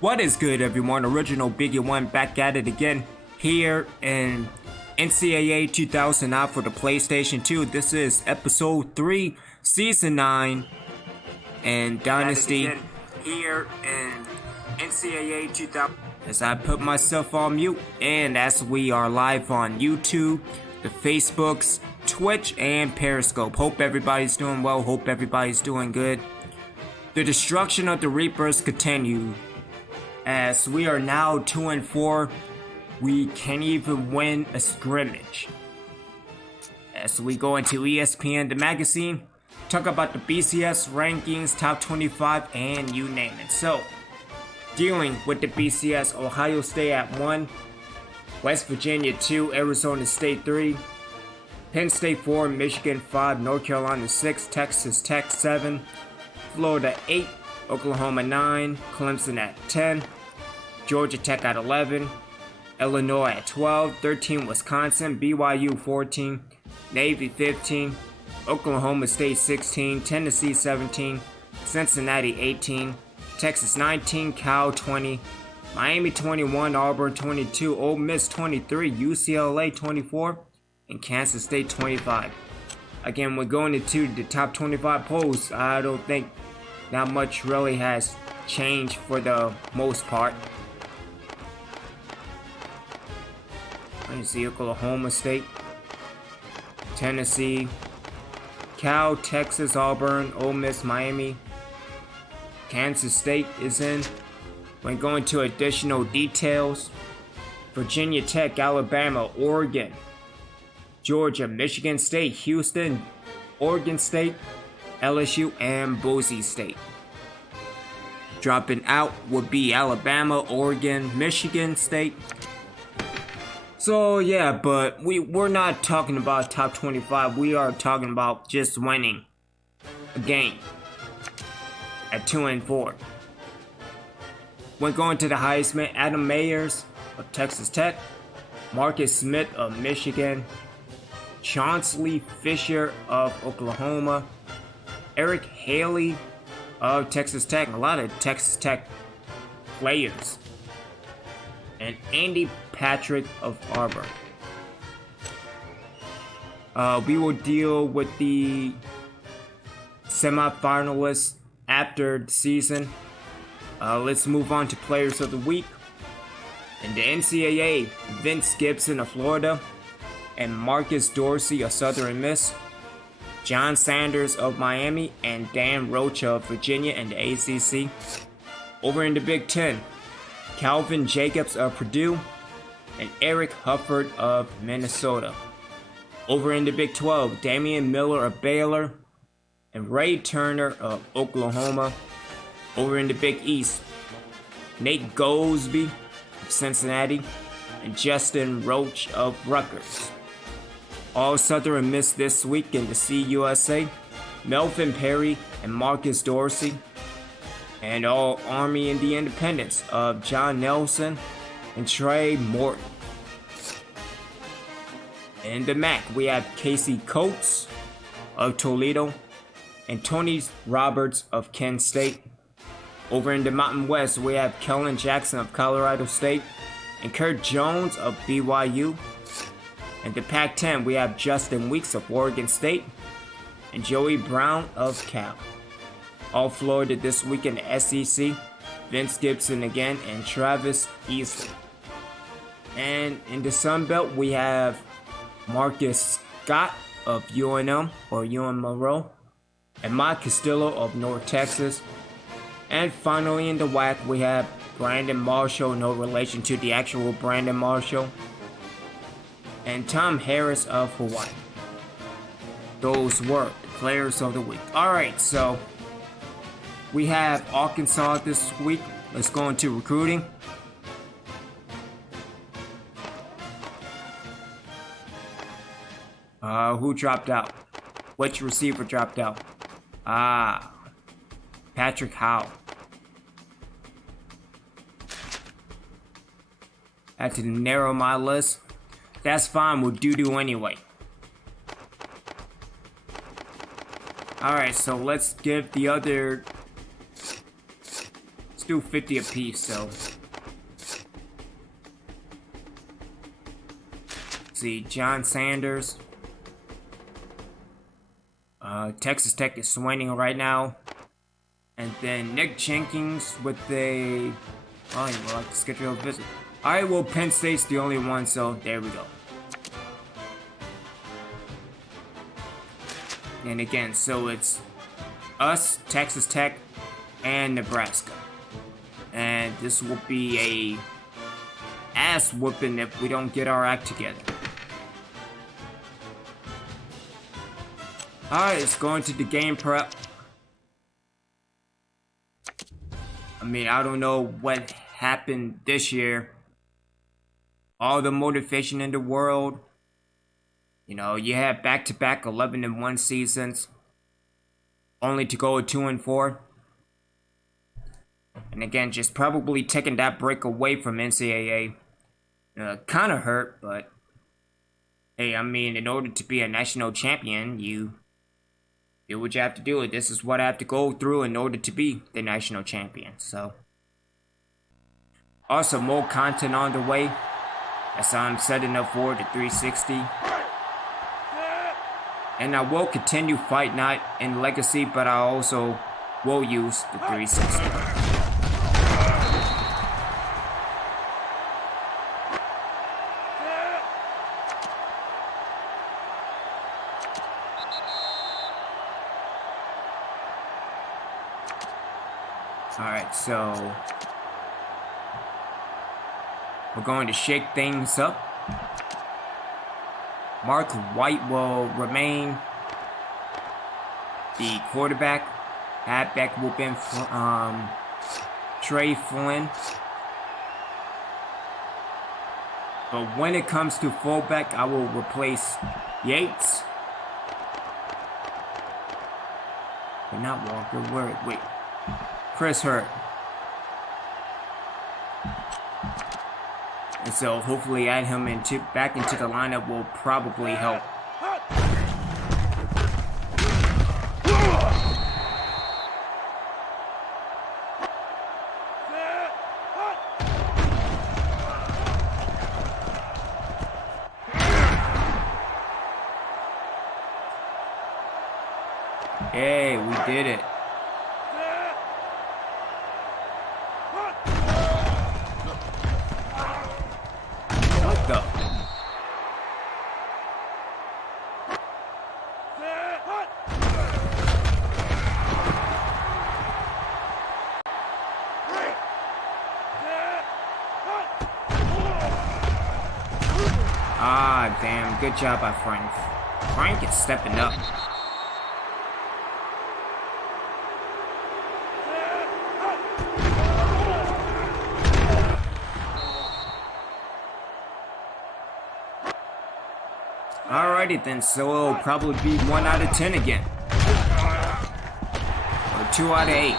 What is good, everyone? Original Biggie One back at it again here in NCAA 2009 for the PlayStation 2. This is episode 3, season 9, and Dynasty here in NCAA 2000. As I put myself on mute, and as we are live on YouTube, the Facebooks, Twitch, and Periscope. Hope everybody's doing well. Hope everybody's doing good. The destruction of the Reapers continue. As we are now 2-4, we can't even win a scrimmage. As we go into ESPN, the magazine, talk about the BCS rankings, top 25, and you name it. So, dealing with the BCS, Ohio State at 1, West Virginia 2, Arizona State 3, Penn State 4, Michigan 5, North Carolina 6, Texas Tech 7, Florida 8, Oklahoma 9, Clemson at 10, Georgia Tech at 11, Illinois at 12, 13 Wisconsin, BYU 14, Navy 15, Oklahoma State 16, Tennessee 17, Cincinnati 18, Texas 19, Cal 20, Miami 21, Auburn 22, Ole Miss 23, UCLA 24, and Kansas State 25. Again, we're going into the top 25 polls. I don't think not much really has changed for the most part. Let me see, Oklahoma State, Tennessee, Cal, Texas, Auburn, Ole Miss, Miami, Kansas State is in. When going to additional details, Virginia Tech, Alabama, Oregon, Georgia, Michigan State, Houston, Oregon State, LSU, and Boise State. Dropping out would be Alabama, Oregon, Michigan State. So yeah, but we're not talking about top 25. We are talking about just winning a game at 2-4. When going to the Heisman, Adam Mayers of Texas Tech, Marcus Smith of Michigan, Chauncey Fisher of Oklahoma, Eric Haley of Texas Tech, a lot of Texas Tech players, and Andy Patrick of Auburn. We will deal with the semifinalists after the season. Let's move on to Players of the Week. In the NCAA, Vince Gibson of Florida and Marcus Dorsey of Southern Miss, John Sanders of Miami, and Dan Rocha of Virginia and the ACC. Over in the Big Ten, Calvin Jacobs of Purdue and Eric Hufford of Minnesota. Over in the Big 12, Damian Miller of Baylor and Ray Turner of Oklahoma. Over in the Big East, Nate Goldsby of Cincinnati and Justin Roach of Rutgers. All Southern Miss this week in the CUSA, Melvin Perry and Marcus Dorsey. And all Army and the Independents of John Nelson and Trey Morton. In the MAC, we have Casey Coates of Toledo and Tony Roberts of Kent State. Over in the Mountain West, we have Kellen Jackson of Colorado State and Kurt Jones of BYU. In the Pac-10, we have Justin Weeks of Oregon State and Joey Brown of Cal. All Florida this week in the SEC, Vince Gibson again and Travis Easley. And in the Sun Belt, we have Marcus Scott of UNM or UM Monroe and Mike Castillo of North Texas. And finally in the WAC, we have Brandon Marshall, no relation to the actual Brandon Marshall, and Tom Harris of Hawaii. Those were the Players of the Week. Alright, so we have Arkansas this week. Let's go into recruiting. Who dropped out? Which receiver dropped out? Patrick Howe. I had to narrow my list. That's fine, we'll do anyway. Alright, so let's give the other do 50 apiece, so. See, John Sanders. Texas Tech is swinging right now. And then Nick Jenkins with a... Oh, you would like to schedule a visit. Alright, well, Penn State's the only one, so there we go. And again, so it's us, Texas Tech, and Nebraska. And this will be a ass whooping if we don't get our act together. Alright, let's go into the game prep. I mean, I don't know what happened this year. All the motivation in the world. You know, you had back-to-back 11-1 seasons. Only to go 2-4. And again, just probably taking that break away from NCAA. Kind of hurt, but... Hey, I mean, in order to be a national champion, you... do what you have to do. This is what I have to go through in order to be the national champion. So, also more content on the way as I'm setting up for the 360. And I will continue Fight Night and Legacy, but I also will use the 360. Alright, so we're going to shake things up. Mark White will remain the quarterback. Halfback will be Trey Flynn. But when it comes to fullback, I will replace Yates. But not Walker. Wait. Chris hurt. And so hopefully add him back into the lineup will probably help. Hey, we did it. Ah, damn. Good job by Frank. Frank is stepping up. Alrighty then, so it'll probably be 1 out of 10 again. Or 2 out of 8.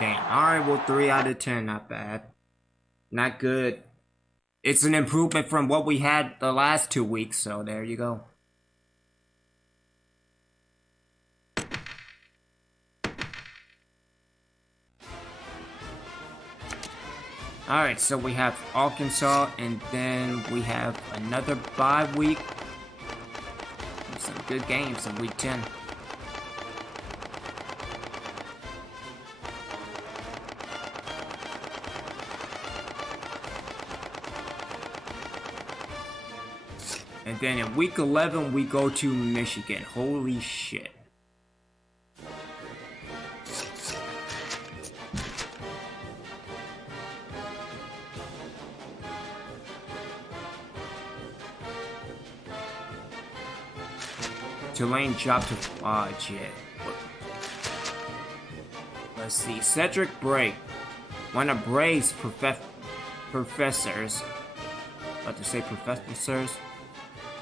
Dang, alright, well 3 out of 10, not bad. Not good. It's an improvement from what we had the last 2 weeks, so there you go. Alright, so we have Arkansas, and then we have another bye week. Some good games in week 10. And then in week 11, we go to Michigan. Holy shit. Tulane dropped to... Oh, shit. let's see. Cedric Bray, one of Bray's professors. About to say professors.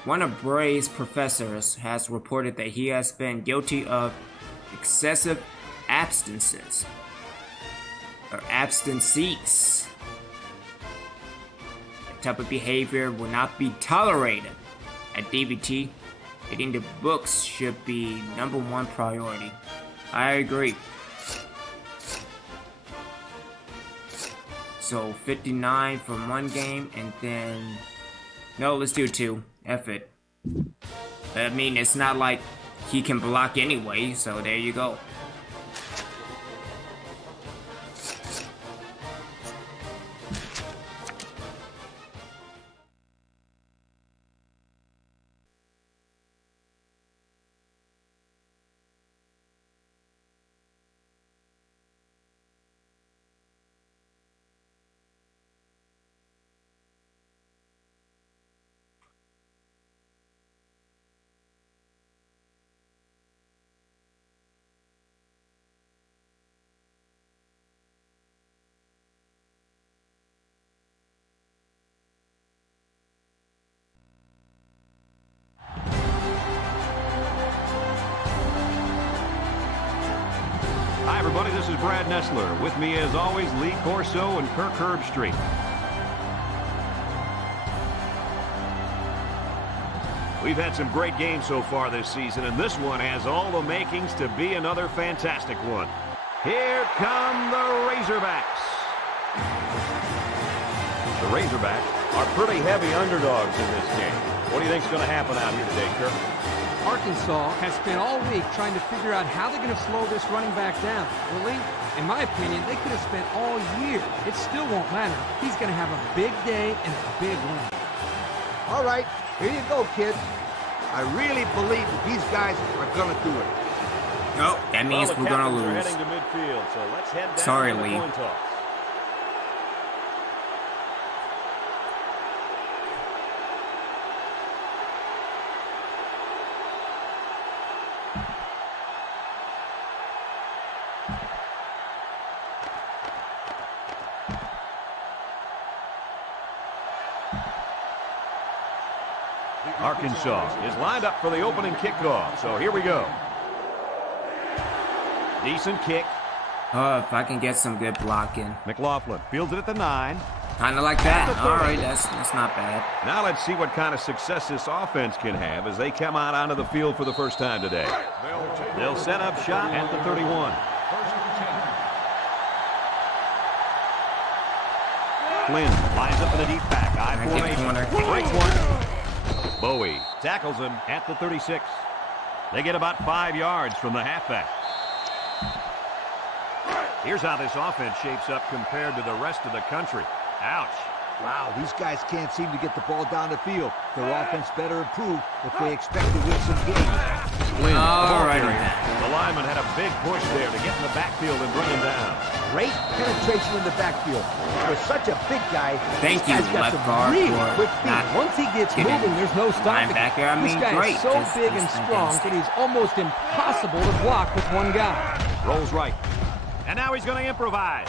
One of Bray's professors has reported that he has been guilty of excessive abstinences or abstinences. That type of behavior will not be tolerated at DBT. Getting the books should be #1 priority. I agree. So 59 from one game, and then no, let's do 2. F it. I mean, it's not like he can block anyway, so there you go. Hi, everybody. This is Brad Nessler. With me, as always, Lee Corso and Kirk Herbstreit. We've had some great games so far this season, and this one has all the makings to be another fantastic one. Here come the Razorbacks. The Razorbacks are pretty heavy underdogs in this game. What do you think is going to happen out here today, Kirk? Arkansas has spent all week trying to figure out how they're going to slow this running back down. Well, Lee, in my opinion, they could have spent all year. It still won't matter. He's going to have a big day and a big win. All right, here you go, kids. I really believe that these guys are going to do it. No, that means we're going to lose. Heading to midfield, so let's head down. Sorry, to the Lee. coin toss. Arkansas is lined up for the opening kickoff, so here we go. Decent kick. Oh, if I can get some good blocking. McLaughlin fields it at the 9. Kind of like that. All right, that's not bad. Now let's see what kind of success this offense can have as they come out onto the field for the first time today. They'll set up shop at the 31. Flynn lines up in the deep back. I formation. Breaks one. Bowie tackles him at the 36. They get about 5 yards from the halfback. Here's how this offense shapes up compared to the rest of the country. Ouch. Wow, these guys can't seem to get the ball down the field. Their offense better improve if they expect to win some games. Flynn, All right. the lineman had a big push there to get in the backfield and bring him down. Great penetration in the backfield. For such a big guy, Thank you, this guy's got left some guard, really for quick feet. not Once he gets moving, there's no stopping him. linebacker. I mean, This guy great. is so Just- big and just strong fantastic. that he's almost impossible to block with one guy. Rolls right. And now he's going to improvise.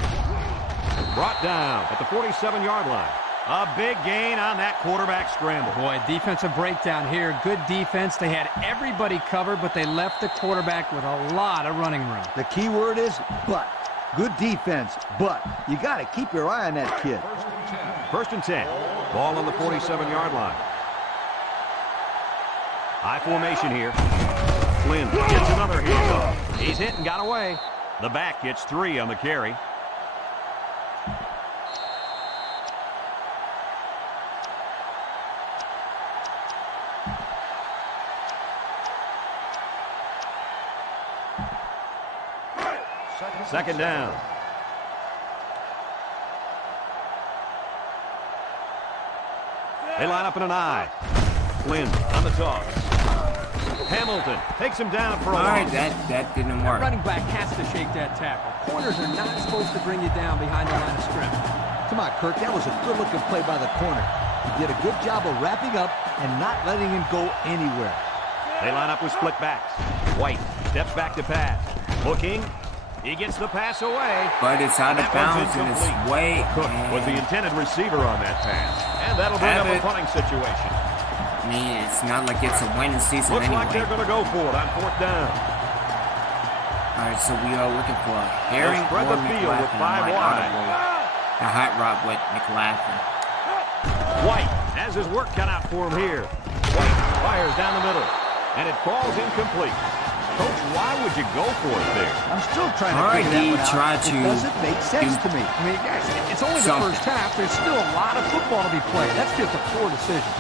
Brought down at the 47-yard line. A big gain on that quarterback scramble. Boy, defensive breakdown here. Good defense. They had everybody covered, but they left the quarterback with a lot of running room. The key word is but. Good defense, but you got to keep your eye on that kid. First and 10. Ball on the 47-yard line. High formation here. Flynn gets another hit. He's hit and got away. The back gets 3 on the carry. Second down. They line up in an I. Flynn on the toss. Hamilton takes him down for a All right, loss. that didn't That work. running back has to shake that tackle. Corners are not supposed to bring you down behind the line of scrimmage. Come on, Kirk, that was a good-looking play by the corner. He did a good job of wrapping up and not letting him go anywhere. They line up with split backs. White steps back to pass. Looking. He gets the pass away. But it's out of bounds in his way. Cook was the intended receiver on that pass. And that'll bring up a punting situation. I mean, it's not like it's a winning season Looks anyway. like they're going to go for it on 4th down. All right, so we are looking for Herring or spread the field with McLaughlin. 5 wide. A hot rod with McLaughlin. White has his work cut out for him here. White fires down the middle, and it falls incomplete. Coach, why would you go for it there? I'm still trying to figure that one out. It doesn't make sense to me. I mean, guys, it's only the first half. There's still a lot of football to be played. That's just a poor decision.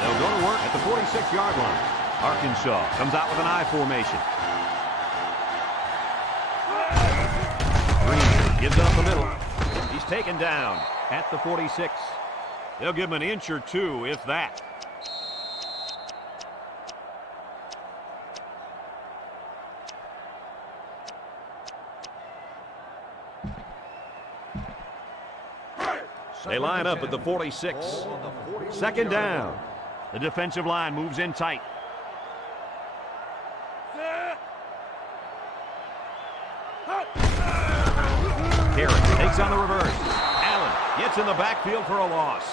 They'll go to work at the 46-yard line. Arkansas comes out with an I formation. Green gives it up the middle. He's taken down at the 46. They'll give him an inch or two, if that. They line up at the 46. 2nd down. The defensive line moves in tight. Herring takes on the reverse. Allen gets in the backfield for a loss.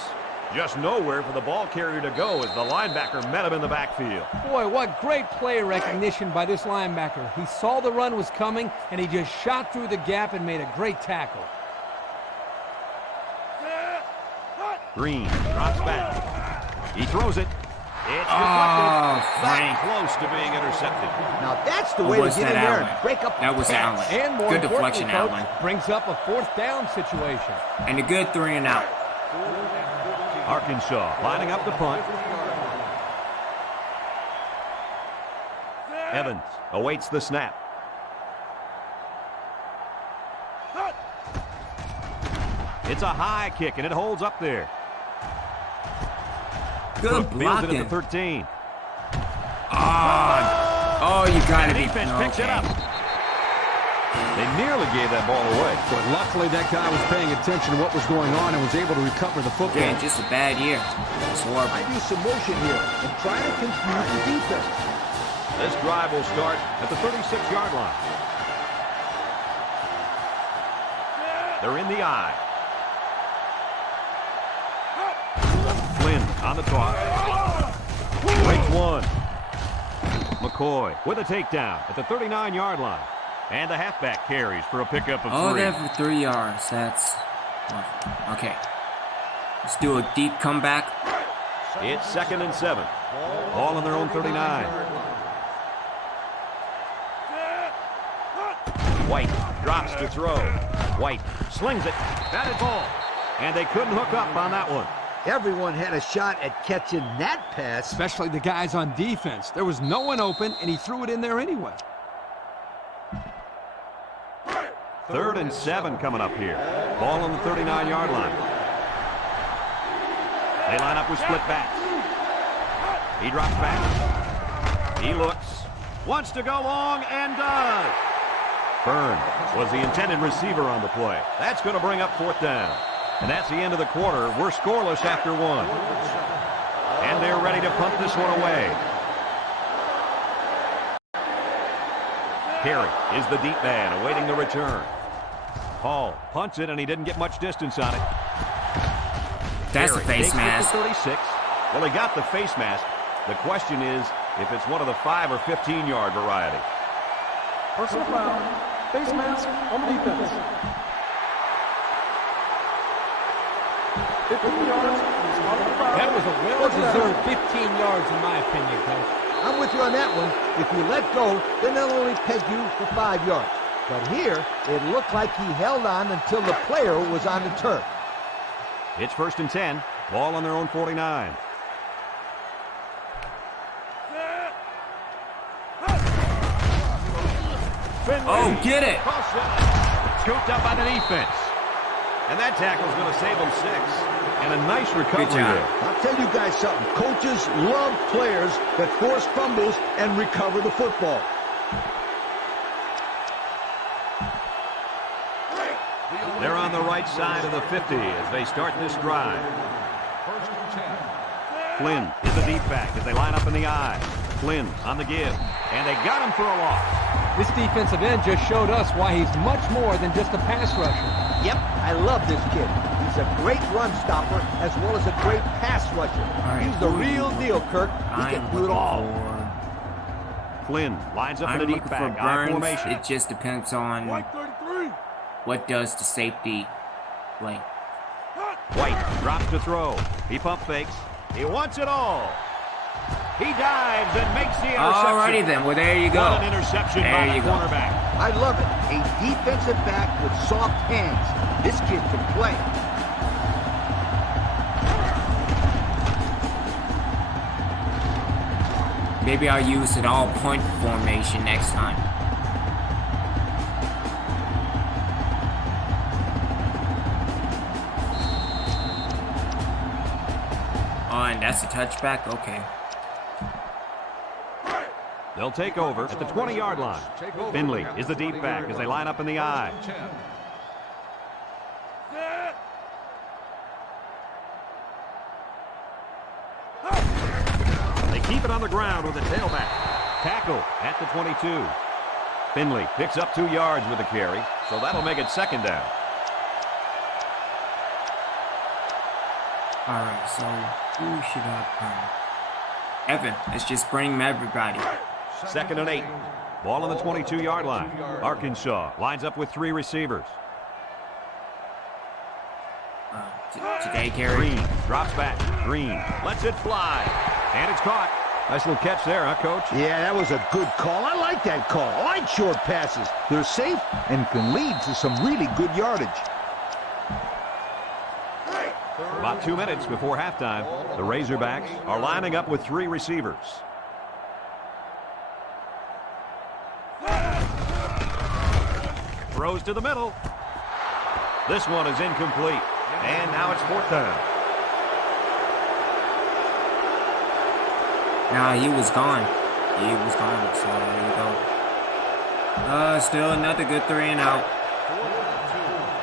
Just nowhere for the ball carrier to go as the linebacker met him in the backfield. Boy, what great play recognition by this linebacker. He saw the run was coming, and he just shot through the gap and made a great tackle. Green drops back. He throws it. It's deflected. That close to being intercepted. Now that's the way to get in there and break up. That was Allen. And more good deflection, folks, Allen. Brings up a 4th down situation. And a good 3 and out. Arkansas lining up the punt. Evans awaits the snap. It's a high kick, and it holds up there. Good Fields it blocking. at the 13. Oh, you gotta be. Defense picks it up. They nearly gave that ball away. But luckily that guy was paying attention to what was going on and was able to recover the football. Yeah, just a bad year. It's horrible. I do some motion here and try to confuse the defense. This drive will start at the 36-yard line. They're in the eye. Flynn on the toss. Breaks one. McCoy with a takedown at the 39-yard line. And the halfback carries for a pickup of 3. Oh, there for 3 yards. That's... Okay. Let's do a deep comeback. It's 2nd and 7. Ball on their own 39. White drops to throw. White slings it. That is all. And they couldn't hook up on that one. Everyone had a shot at catching that pass. Especially the guys on defense. There was no one open, and he threw it in there anyway. 3rd and 7 coming up here. Ball on the 39-yard line. They line up with split backs. He drops back. He looks. Wants to go long and does. Burns was the intended receiver on the play. That's going to bring up 4th down. And that's the end of the quarter. We're scoreless after 1. And they're ready to punt this one away. Carey is the deep man awaiting the return. Hall punts it, and he didn't get much distance on it. That's Carey a face takes it to mask. 36. Well, he got the face mask. The question is if it's one of the 5 or 15-yard variety. Personal foul. Face mask on the defense. 15 yards. That was a well-deserved 15 yards, in my opinion, Coach. I'm with you on that one. If you let go, then they'll only peg you for 5 yards. But here, it looked like he held on until the player was on the turf. It's 1st and 10. Ball on their own 49. Oh, get it. Scooped up by the defense. And that tackle's going to save them 6. And a nice recovery there. I'll tell you guys something. Coaches love players that force fumbles and recover the football. They're on the right side of the 50 as they start this drive. Flynn is the deep back as they line up in the eye. Flynn on the give, and they got him for a loss. This defensive end just showed us why he's much more than just a pass rusher. Yep, I love this kid. He's a great run stopper as well as a great pass rusher. Right, He's the real deal, Kirk. He can do it all. Flynn lines up in a I'm deep looking for back, I Burns. formation. It just depends on what does the safety play. White drops to throw. He pump fakes. He wants it all. He dives and makes the interception. Alrighty then, well there you go. What an interception by the cornerback. I love it. A defensive back with soft hands. This kid can play. Maybe I'll use an all-point formation next time. Oh, and that's a touchback? Okay. They'll take over at the 20-yard line. Finley is the deep back as they line up in the I. They keep it on the ground with a tailback. Tackle at the 22. Finley picks up 2 yards with a carry, so that'll make it second down. Alright, so who should I Evan, let's just bring everybody. 2nd and 8. Ball on the 22-yard line. Arkansas lines up with 3 receivers. Today, Gary. Green drops back. Green lets it fly. And it's caught. Nice little catch there, huh, Coach? Yeah, that was a good call. I like that call. I like short passes. They're safe and can lead to some really good yardage. About 2 minutes before halftime, the Razorbacks are lining up with 3 receivers. Throws to the middle. This one is incomplete. And now it's 4th down. Nah, he was gone. He was gone, so there you go. Still another good 3 and out.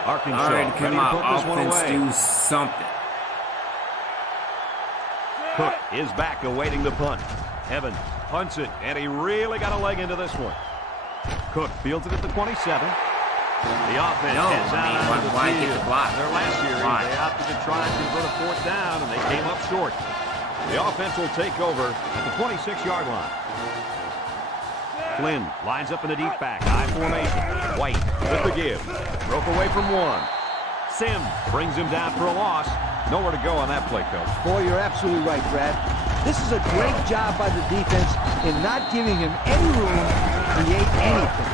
Arkansas Alright, ready can to put my this one offense away. do something? Cook is back awaiting the punt. Evans punts it, and he really got a leg into this one. Cook fields it at the 27. The offense No, heads I mean, out onto the why field. get the block? Their last series, Why? they opted to try and convert a 4th down, and they came up short. The offense will take over at the 26-yard line. Flynn lines up in a deep back, I formation. White with the give. Broke away from 1. Sims brings him down for a loss. Nowhere to go on that play, Coach. Boy, you're absolutely right, Brad. This is a great job by the defense in not giving him any room to create anything.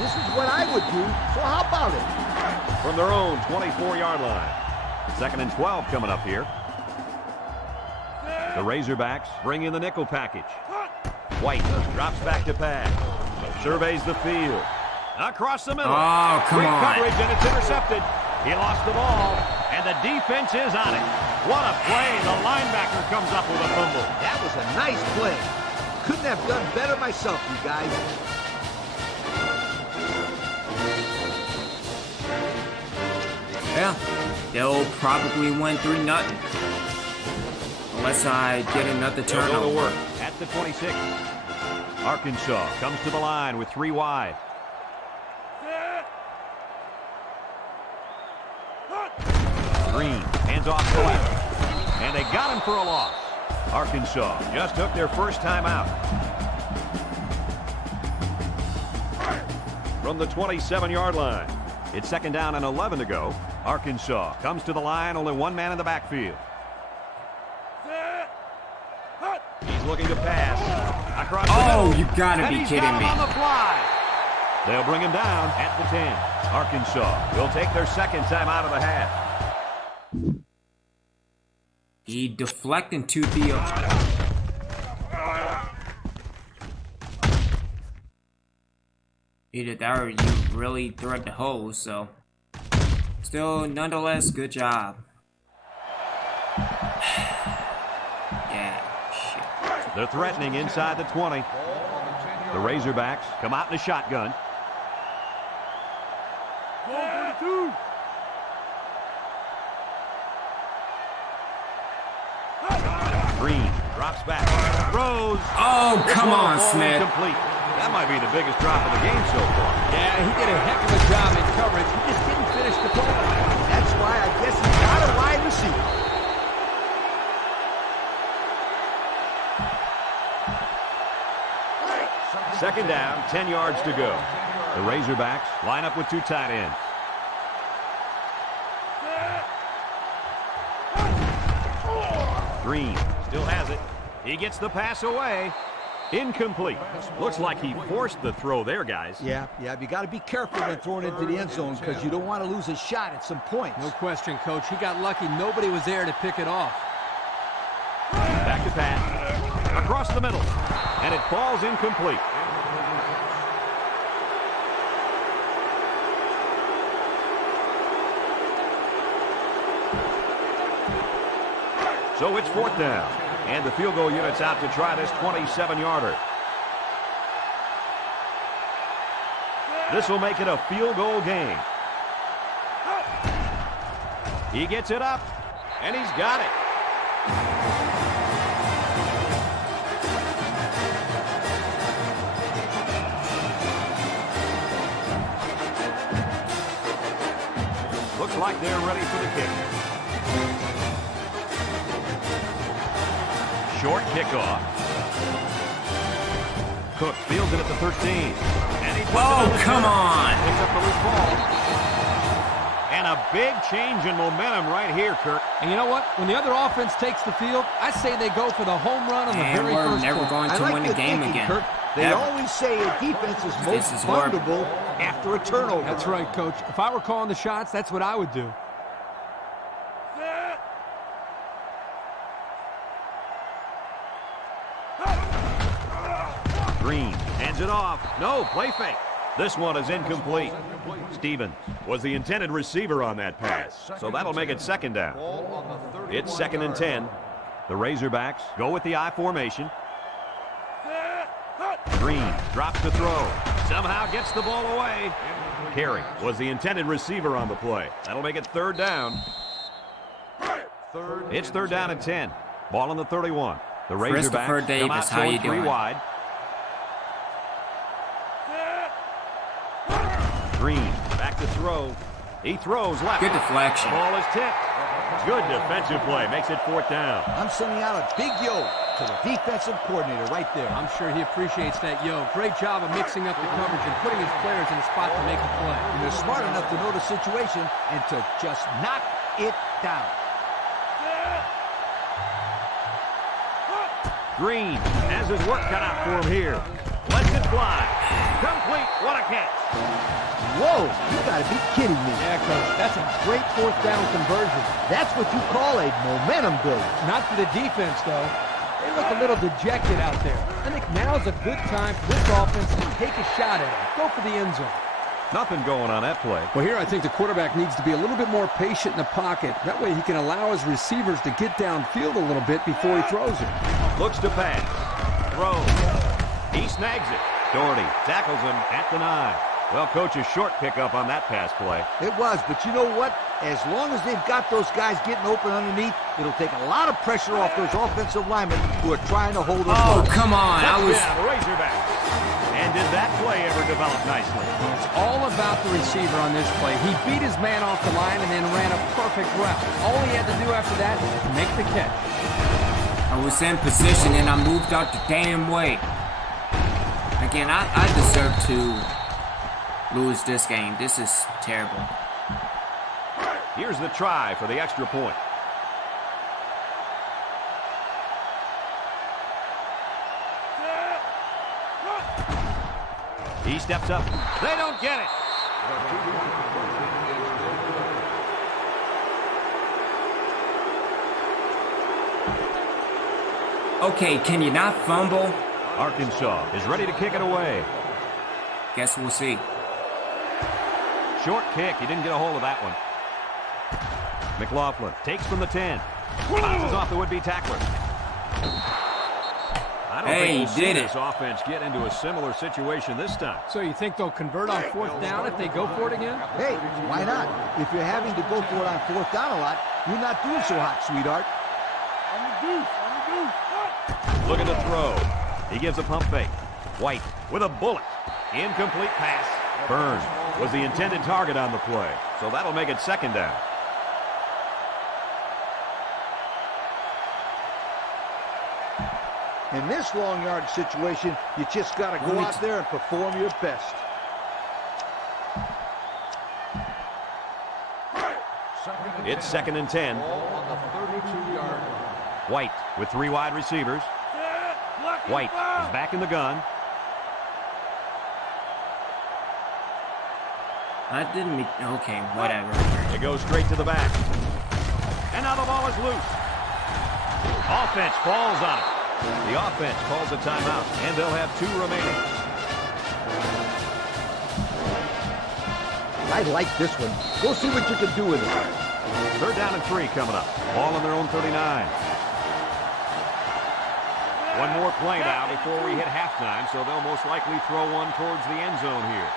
This is what I would do, so how about it? From their own 24-yard line. 2nd and 12 coming up here. The Razorbacks bring in the nickel package. White drops back to pass. Surveys the field. Across the middle. Oh, come Great on. coverage, and it's intercepted. He lost the ball, and the defense is on it. What a play. The linebacker comes up with a fumble. That was a nice play. Couldn't have done better myself, you guys. Yeah, they'll probably win 3-0. Unless I get another They'll go to turnover. work at the 26. Arkansas comes to the line with 3 wide. Green hands off to left. And they got him for a loss. Arkansas just took their first time out. From the 27-yard line. It's 2nd down and 11 to go. Arkansas comes to the line, only 1 man in the backfield. He's looking to pass. Across the Oh, middle. you gotta And be he's kidding got him me. on the fly. They'll bring him down at the 10. Arkansas will take their 2nd time out of the half. He deflecting to the... Either that or you really thread the hole, so... Still, nonetheless, good job. Yeah, shit. They're threatening inside the 20. The Razorbacks come out in a shotgun. Green drops back, throws. Oh, This come one on, falls Smith. incomplete. That might be the biggest drop of the game so far. Yeah, he did a heck of a job in coverage. He just didn't finish the play. That's why I guess he's not a wide receiver. Second down, 10 yards to go. The Razorbacks line up with 2 tight ends. Green still has it. He gets the pass away. Incomplete. Looks like he forced the throw there, guys. Yeah, you got to be careful when throwing into the end zone because you don't want to lose a shot at some points. No question, Coach. He got lucky. Nobody was there to pick it off. Back to pass. Across the middle. And it falls incomplete. So it's 4th down. And the field goal unit's out to try this 27-yarder. This will make it a field goal game. He gets it up, and he's got it. Looks like they're ready for the kick. Short kickoff. Cook fields it at the 13. And he puts it in the come center. on. Picks up the loose ball. And a big change in momentum right here, Kirk. And you know what? When the other offense takes the field, I say they go for the home run on the And very we're first never play. going I to like win the your game thinking, again. Kurt. They Ever. always say a defense is most is horrible. vulnerable after a turnover. That's right, Coach. If I were calling the shots, that's what I would do. Green hands it off. No, play fake. This one is incomplete. Stevens was the intended receiver on that pass, so that'll make it 2nd down. It's 2nd and 10. The Razorbacks go with the I formation. Green drops the throw. Somehow gets the ball away. Carey was the intended receiver on the play. That'll make it 3rd down. It's 3rd down and 10. Ball on the 31. The Christopher Razorbacks come Davis, out how you showing 3 doing? wide. Green back to throw. He throws left. Good deflection. The ball is tipped. Good defensive play. Makes it 4th down. I'm sending out a big yo to the defensive coordinator right there. I'm sure he appreciates that, yo. Great job of mixing up the coverage and putting his players in a spot to make a play. And they're smart enough to know the situation and to just knock it down. Green has his work cut out for him here. Lets it fly. Complete. What a catch. Whoa, you got to be kidding me. Yeah, Coach. That's a great 4th down conversion. That's what you call a momentum builder. Not for the defense, though. They look a little dejected out there. I think now's a good time for this offense to take a shot at it. Go for the end zone. Nothing going on that play. Well, here I think the quarterback needs to be a little bit more patient in the pocket. That way he can allow his receivers to get downfield a little bit before he throws it. Looks to pass. Throws. He snags it. Doherty tackles him at the 9. Well, Coach, a short pickup on that pass play. It was, but you know what? As long as they've got those guys getting open underneath, it'll take a lot of pressure off those offensive linemen who are trying to hold them. Oh, come on. Touchdown, Razorbacks. And did that play ever develop nicely? It's all about the receiver on this play. He beat his man off the line and then ran a perfect route. All he had to do after that was make the catch. I was in position and I moved out the damn way. Again, I deserve to lose this game. This is terrible. Here's the try for the extra point. He steps up. They don't get it. Okay, can you not fumble? Arkansas is ready to kick it away. Guess we'll see. Short kick. He didn't get a hold of that one. McLaughlin takes from the 10. Bounces off the would-be tackler. I don't think we'll see this offense get into a similar situation this time. So you think they'll convert on 4th down if they go for it again? Hey, why not? If you're having to go for it on 4th down a lot, you're not doing so hot, sweetheart. On the deuce. Looking to throw. He gives a pump fake. White with a bullet. Incomplete pass. Burns was the intended target on the play, so that'll make it second down. In this long yard situation, you just got to go out there and perform your best. It's 2nd and 10. White with 3 wide receivers. White is back in the gun. I didn't mean... Okay, whatever. It goes straight to the back. And now the ball is loose. Offense falls on it. The offense calls a timeout, and they'll have 2 remaining. I like this one. Go see what you can do with it. 3rd down and 3 coming up. Ball on their own 39. One more play now before we hit halftime, so they'll most likely throw one towards the end zone here.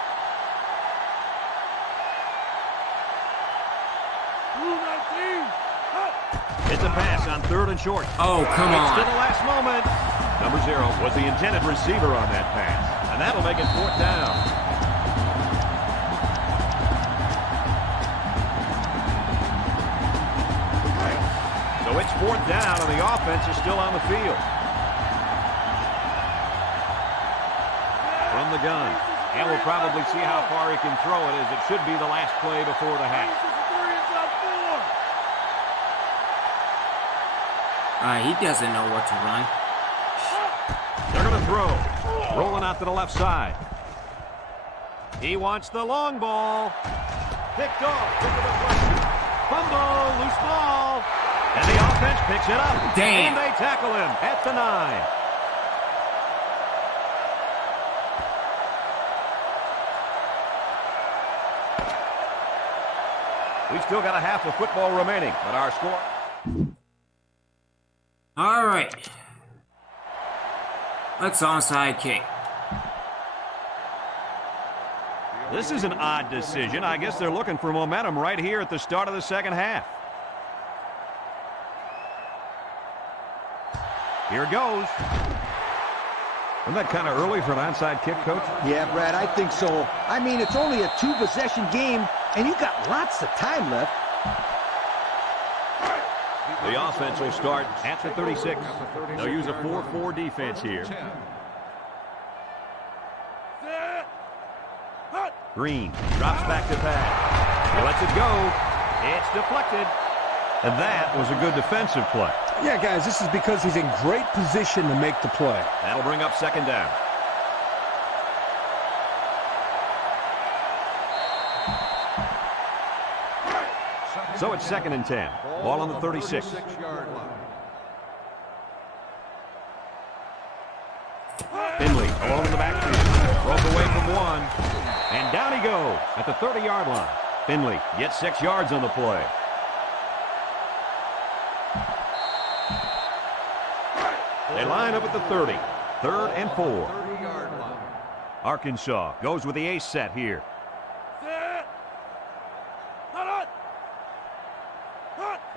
It's a pass on 3rd and short. Oh, come It's to on. the last moment. Number 0 was the intended receiver on that pass, and that'll make it 4th down. So it's 4th down, and the offense is still on the field. From the gun. And we'll probably see how far he can throw it, as it should be the last play before the half. He doesn't know what to run. They're going to throw. Rolling out to the left side. He wants the long ball. Picked off. Fumble. Loose ball. And the offense picks it up. Damn. And they tackle him at the 9. We've still got a half of football remaining, but our score... All right. Let's onside kick. This is an odd decision. I guess they're looking for momentum right here at the start of the second half. Here it goes. Isn't that kind of early for an onside kick, Coach? Yeah, Brad, I think so. I mean, it's only a 2-possession game, and you got lots of time left. The offense will start at the 36. They'll use a 4-4 defense here. Green drops back to pass. He lets it go. It's deflected. And that was a good defensive play. Yeah, guys, this is because he's in great position to make the play. That'll bring up 2nd down. So it's 2nd and 10. Ball on the 36. Finley along in the backfield. Broke away from 1. And down he goes at the 30-yard line. Finley gets 6 yards on the play. They line up at the 30. 3rd and 4. Arkansas goes with the ace set here.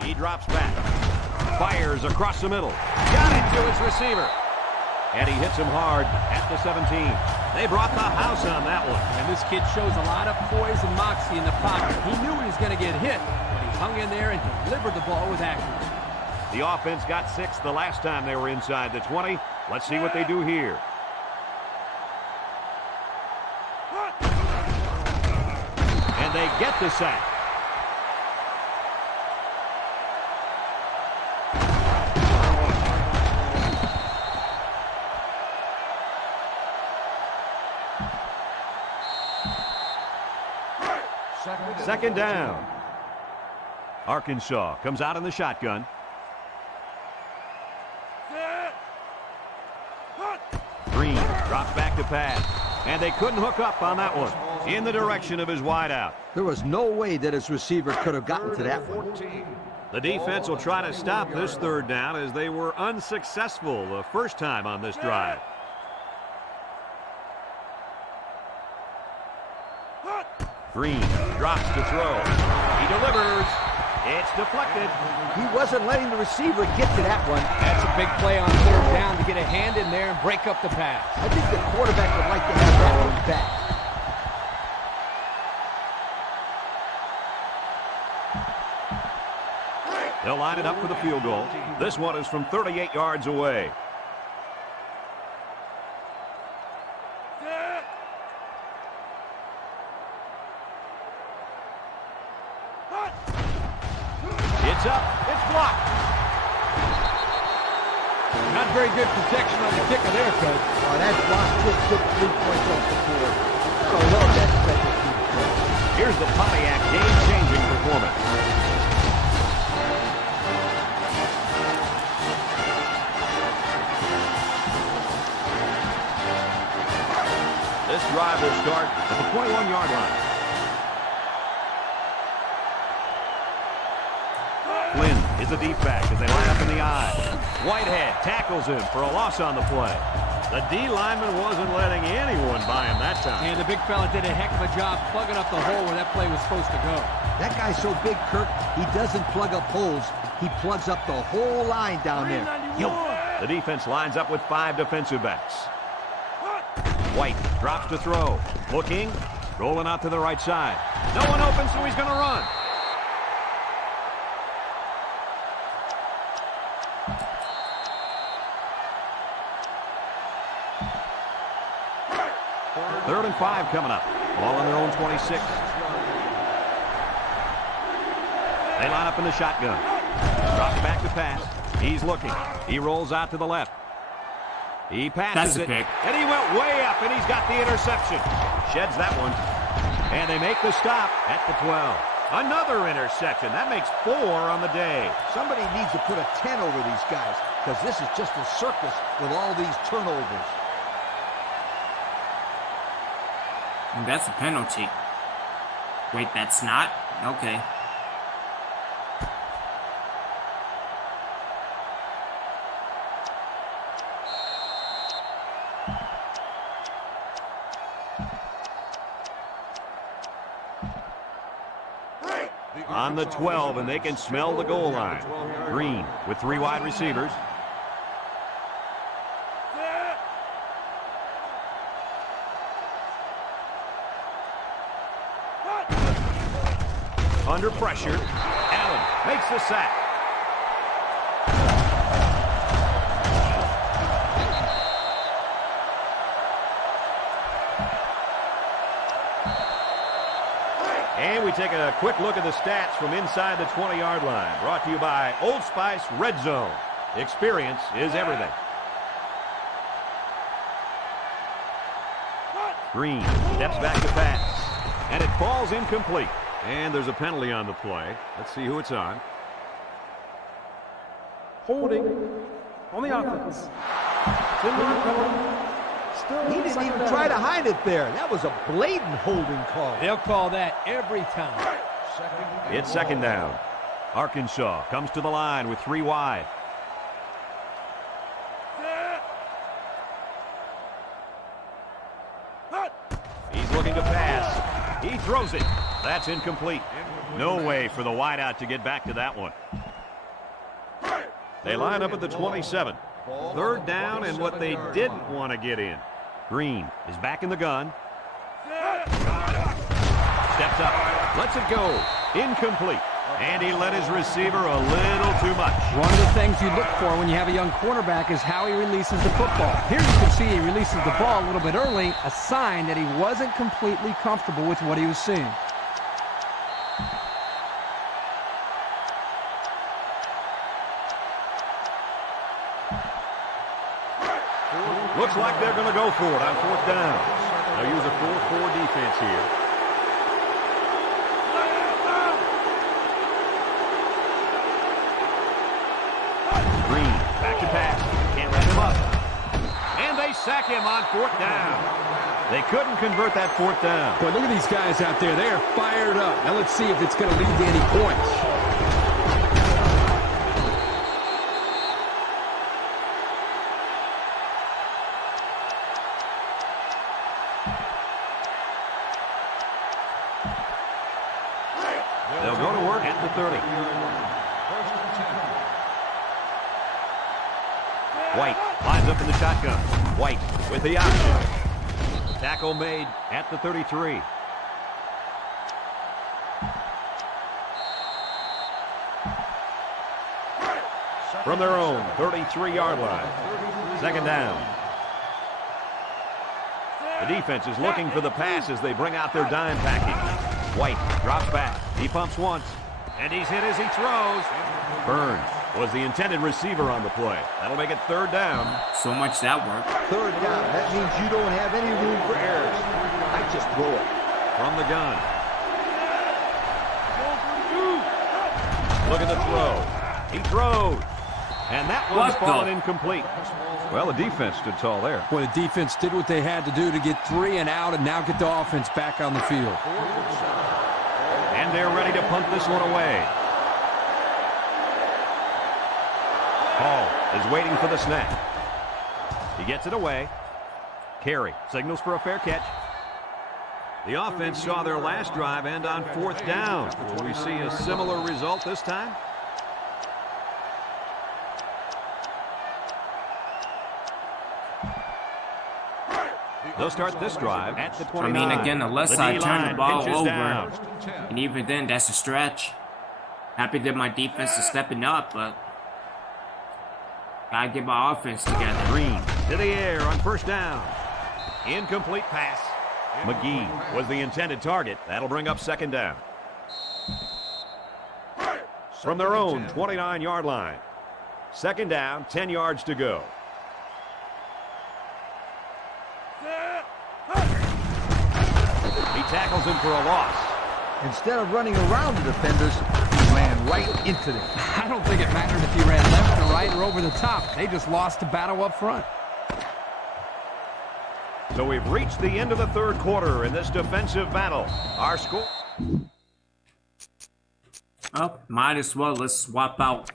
He drops back. Fires across the middle. Got it to his receiver. And he hits him hard at the 17. They brought the house on that one. And this kid shows a lot of poise and moxie in the pocket. He knew he was going to get hit, but he hung in there and delivered the ball with accuracy. The offense got 6 the last time they were inside the 20. Let's see what they do here. And they get the sack. Second down. Arkansas comes out in the shotgun. Green drops back to pass. And they couldn't hook up on that one. In the direction of his wideout. There was no way that his receiver could have gotten to that one. The defense will try to stop this 3rd down, as they were unsuccessful the first time on this drive. Green drops to throw. He delivers. It's deflected. He wasn't letting the receiver get to that one. That's a big play on third down to get a hand in there and break up the pass. I think the quarterback would like to have that one back. They'll line it up for the field goal. This one is from 38 yards away. It's up. It's blocked. Not very good protection on the kicker there, Coach. Oh, that block just took 3 points off the board. I love that special team play. Here's the Pontiac game-changing performance. This drive will start at the 21-yard line. Flynn is a deep back as they line up in the I. Whitehead tackles him for a loss on the play. The D lineman wasn't letting anyone by him that time. And the big fella did a heck of a job plugging up the hole where that play was supposed to go. That guy's so big, Kirk, he doesn't plug up holes. He plugs up the whole line down there. The defense lines up with 5 defensive backs. White drops to throw. Looking. Rolling out to the right side. No one open, so he's going to run. Third and 5 coming up. Ball on their own 26. They line up in the shotgun. Drops back to pass. He's looking. He rolls out to the left. He passes it, and he went way up, and he's got the interception. Sheds that one. And they make the stop at the 12. Another interception. That makes 4 on the day. Somebody needs to put a 10 over these guys, because this is just a circus with all these turnovers. And that's a penalty. Wait, that's not? Okay. On the 12, and they can smell the goal line. Green with 3 wide receivers. Under pressure, Allen makes the sack. And we take a quick look at the stats from inside the 20-yard line. Brought to you by Old Spice Red Zone. Experience is everything. Green steps back to pass. And it falls incomplete. And there's a penalty on the play. Let's see who it's on. Holding on the offense. He didn't even try to hide it there. That was a blatant holding call. They'll call that every time. It's second down. Arkansas comes to the line with 3 wide. He's looking to pass. He throws it. That's incomplete. No way for the wideout to get back to that one. They line up at the 27. Third down and what they didn't want to get in. Green is back in the gun. Steps up. Lets it go. Incomplete. And he let his receiver a little too much. One of the things you look for when you have a young quarterback is how he releases the football. Here you can see he releases the ball a little bit early, a sign that he wasn't completely comfortable with what he was seeing. Looks like they're going to go for it on 4th down. They'll use a 4-4 defense here. Green, back to pass. Can't wrap him up. And they sack him on 4th down. They couldn't convert that 4th down. Boy, look at these guys out there. They are fired up. Now let's see if it's going to lead to any points. They'll go to work at the 30. White lines up in the shotgun. White with the option. Tackle made at the 33. From their own 33-yard line. Second down. The defense is looking for the pass as they bring out their dime package. White drops back. He pumps once. And he's hit as he throws. Burns was the intended receiver on the play. That'll make it third down. So much that worked. Third down. That means you don't have any room for errors. I just throw it. From the gun. Look at the throw. He throws. And that one's fallen incomplete. Well, the defense stood tall there. Well, the defense did what they had to do to get 3 and out and now get the offense back on the field. And they're ready to punt this one away. Hall is waiting for the snap. He gets it away. Carey signals for a fair catch. The offense saw their last drive end on fourth down. Will we see a similar result this time? They'll start this drive at the 29. I mean, again, unless I turn the ball over, down. and even then, that's a stretch. Happy that my defense is stepping up, but gotta get my offense together. Green to the air on first down. Incomplete pass. McGee was the intended target. That'll bring up second down. From their own 29-yard line. Second down, 10 yards to go. He tackles him for a loss. Instead of running around the defenders, he ran right into them. I don't think it mattered if he ran left or right or over the top. They just lost the battle up front. So we've reached the end of the third quarter in this defensive battle. Our score. Oh, might as well. Let's swap out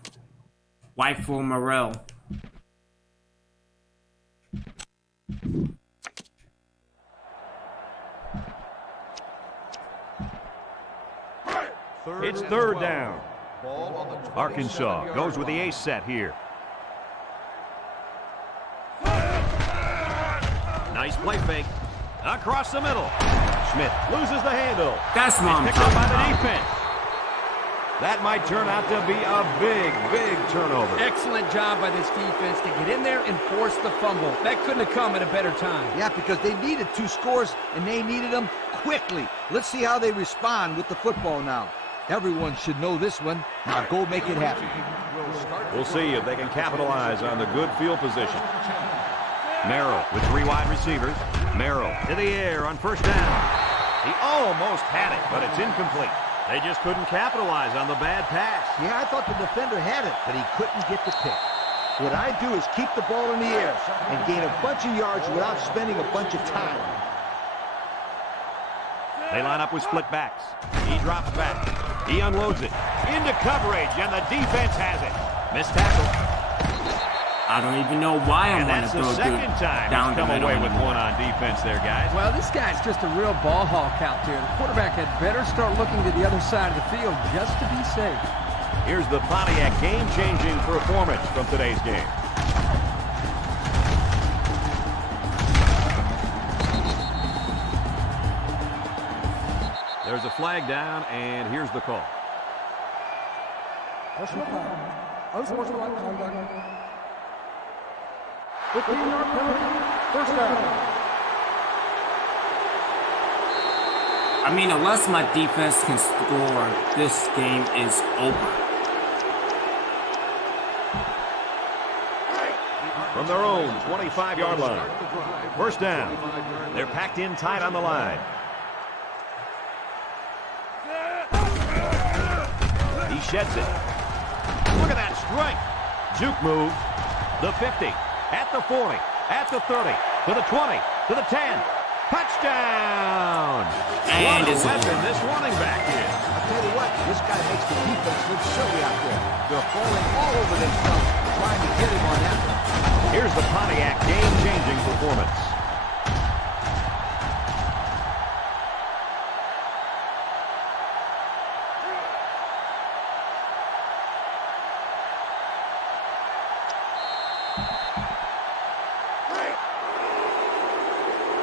White for Morrell. It's third down. Arkansas goes with the ace set here. Nice play fake. Across the middle. Smith loses the handle. That's what I'm picked up talking by the about. defense. That might turn out to be a big, big turnover. Excellent job by this defense to get in there and force the fumble. That couldn't have come at a better time. Yeah, because they needed 2 scores, and they needed them quickly. Let's see how they respond with the football now. Everyone should know this one. Now go make it happen. We'll see if they can capitalize on the good field position. Merrill with 3 wide receivers. Merrill to the air on first down. He almost had it, but it's incomplete. They just couldn't capitalize on the bad pass. Yeah, I thought the defender had it, but he couldn't get the pick. What I do is keep the ball in the air and gain a bunch of yards without spending a bunch of time. They line up with split backs. He drops back. He unloads it. Into coverage, and the defense has it. Missed tackle. I don't even know why I'm And going to that's throw the it second time down he's the come middle. away with one on defense there, guys. Well, this guy's just a real ball hawk out there. The quarterback had better start looking to the other side of the field just to be safe. Here's the Pontiac game-changing performance from today's game. There's a flag down, and here's the call. Personal foul. Unsportsmanlike conduct. 15-yard penalty. First down. I mean, unless my defense can score, this game is over. From their own 25-yard line. First down. They're packed in tight on the line. He sheds it. Look at that strike. Juke move. The 50. At the 40. At the 30. To the 20. To the 10. Touchdown! And what a it's weapon over. this running back is. I'll tell you what, this guy makes the defense look silly out there. They're falling all over themselves trying to get him on that one. Here's the Pontiac game-changing performance.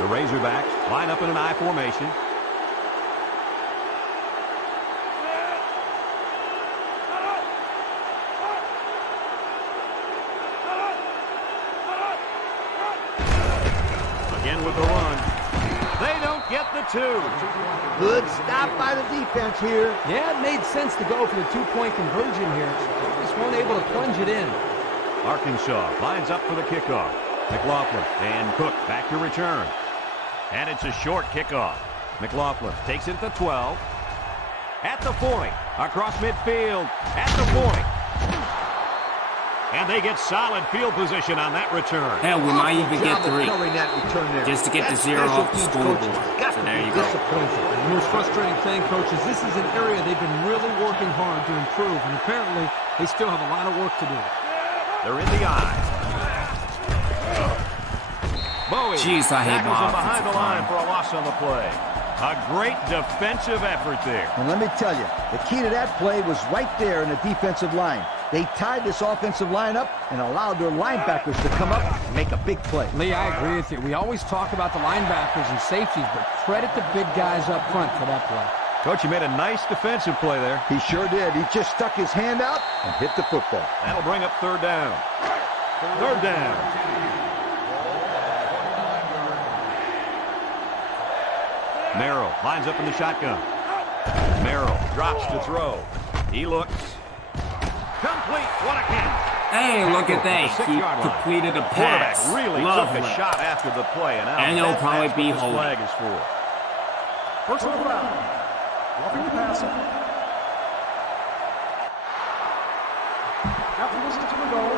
The Razorbacks line up in an I formation. Again with the run. They don't get the 2. Good stop by the defense here. Yeah, it made sense to go for the two-point conversion here. They just weren't able to plunge it in. Arkansas lines up for the kickoff. McLaughlin and Cook back to return. And it's a short kickoff. McLaughlin takes it at the 12. At the 40. Across midfield. At the 40. And they get solid field position on that return. Hell, we might even get 3. That return there. Just to get the That's 0 off the special teams scoreboard. coaches. Got So to there be you go. disappointed. And the most frustrating thing, coaches, this is an area they've been really working hard to improve, and apparently they still have a lot of work to do. They're in the eye. Bowie Jeez, I hate tackles my him behind offensive the line line. for a loss on the play. A great defensive effort there. And let me tell you, the key to that play was right there in the defensive line. They tied this offensive line up and allowed their linebackers to come up and make a big play. Lee, I agree with you. We always talk about the linebackers and safeties, but credit the big guys up front for that play. Coach, you made a nice defensive play there. He sure did. He just stuck his hand out and hit the football. That'll bring up 3rd down. 3rd down. Merrill lines up in the shotgun. Merrill drops to throw. He looks. Complete. What a catch. Hey, look at that. The He 6-yard line. completed a Quarterback pass. really Lovely. took a shot after the play, and, And he'll probably that's be what this holding. flag is for. Personal foul. Roughing the passer. After listening to the goal,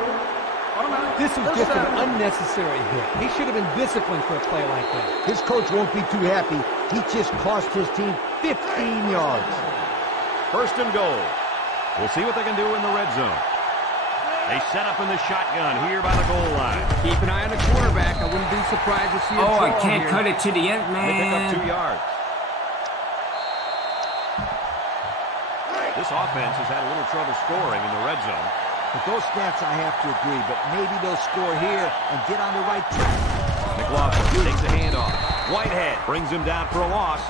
automatic. This was First just an down. unnecessary hit. He should have been disciplined for a play like that. His coach won't be too happy. He just cost his team 15 yards. 1st and goal. We'll see what they can do in the red zone. They set up in the shotgun here by the goal line. Keep an eye on the quarterback. I wouldn't be surprised to see a Oh, I draw can't here. cut it to the end, They pick up 2 man. yards. This offense has had a little trouble scoring in the red zone. With those stats, I have to agree, but maybe they'll score here and get on the right track. McLaughlin takes a handoff. Whitehead brings him down for a loss.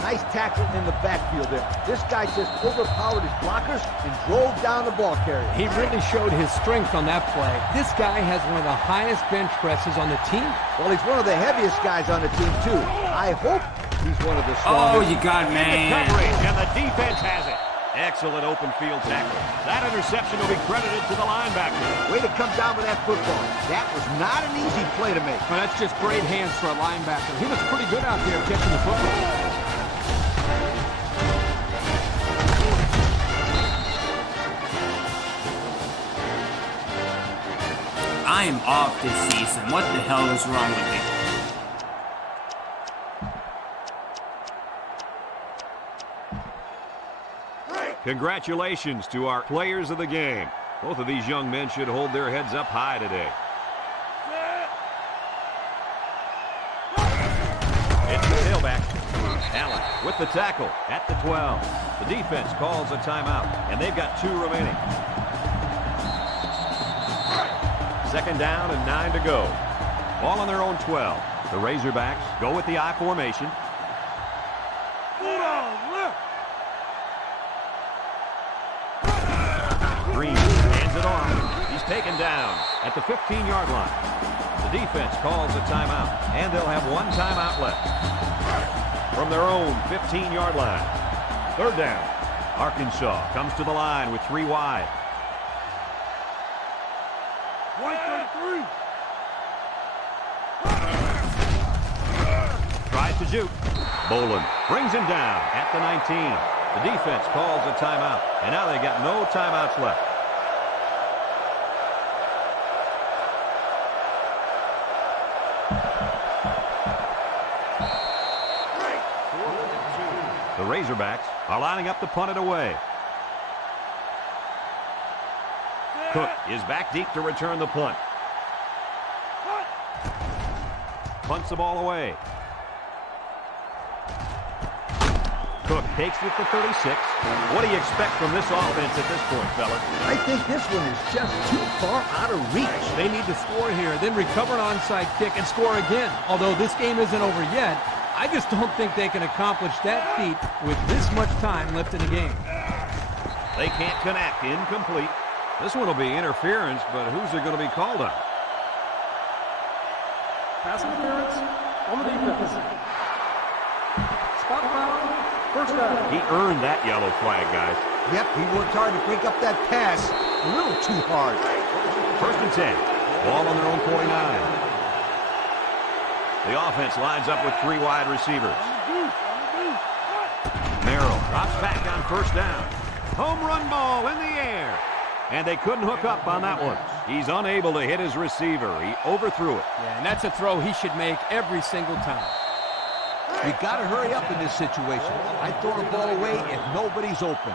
Nice tackle in the backfield there. This guy just overpowered his blockers and drove down the ball carrier. He really showed his strength on that play. This guy has one of the highest bench presses on the team. Well, he's one of the heaviest guys on the team, too. I hope he's one of the Oh, strongest. you got man. Coverage, and the defense has it. Excellent open field tackle. That interception will be credited to the linebacker. Way to come down with that football. That was not an easy play to make. Well, that's just great hands for a linebacker. He was pretty good out there catching the football. I am off this season. What the hell is wrong with me? Congratulations to our players of the game. Both of these young men should hold their heads up high today. It's the tailback. Allen with the tackle at the 12. The defense calls a timeout, and they've got 2 remaining. 2nd down and 9 to go. Ball on their own 12. The Razorbacks go with the I formation. Green hands it off. He's taken down at the 15-yard line. The defense calls a timeout, and they'll have 1 timeout left. From their own 15-yard line. 3rd down. Arkansas comes to the line with 3 wide. 133. Tries to juke. Bolin brings him down at the 19. The defense calls a timeout, and now they got no timeouts left. The Razorbacks are lining up to punt it away. Cook is back deep to return the punt. Punts the ball away. Cook takes it to 36. What do you expect from this offense at this point, fellas? I think this one is just too far out of reach. They need to score here, then recover an onside kick and score again. Although this game isn't over yet, I just don't think they can accomplish that feat with this much time left in the game. They can't connect. Incomplete. This one will be interference, but who's it going to be called on? Pass interference on the defense. Spot foul. First down. He earned that yellow flag, guys. Yep, he worked hard to break up that pass. A little too hard. First and 10. Ball on their own 49. The offense lines up with 3 wide receivers. Merrill drops back on first down. Home run ball in the air. And they couldn't hook up on that one. He's unable to hit his receiver. He overthrew it. Yeah, and that's a throw he should make every single time. You got to hurry up in this situation. I'd throw the ball away if nobody's open.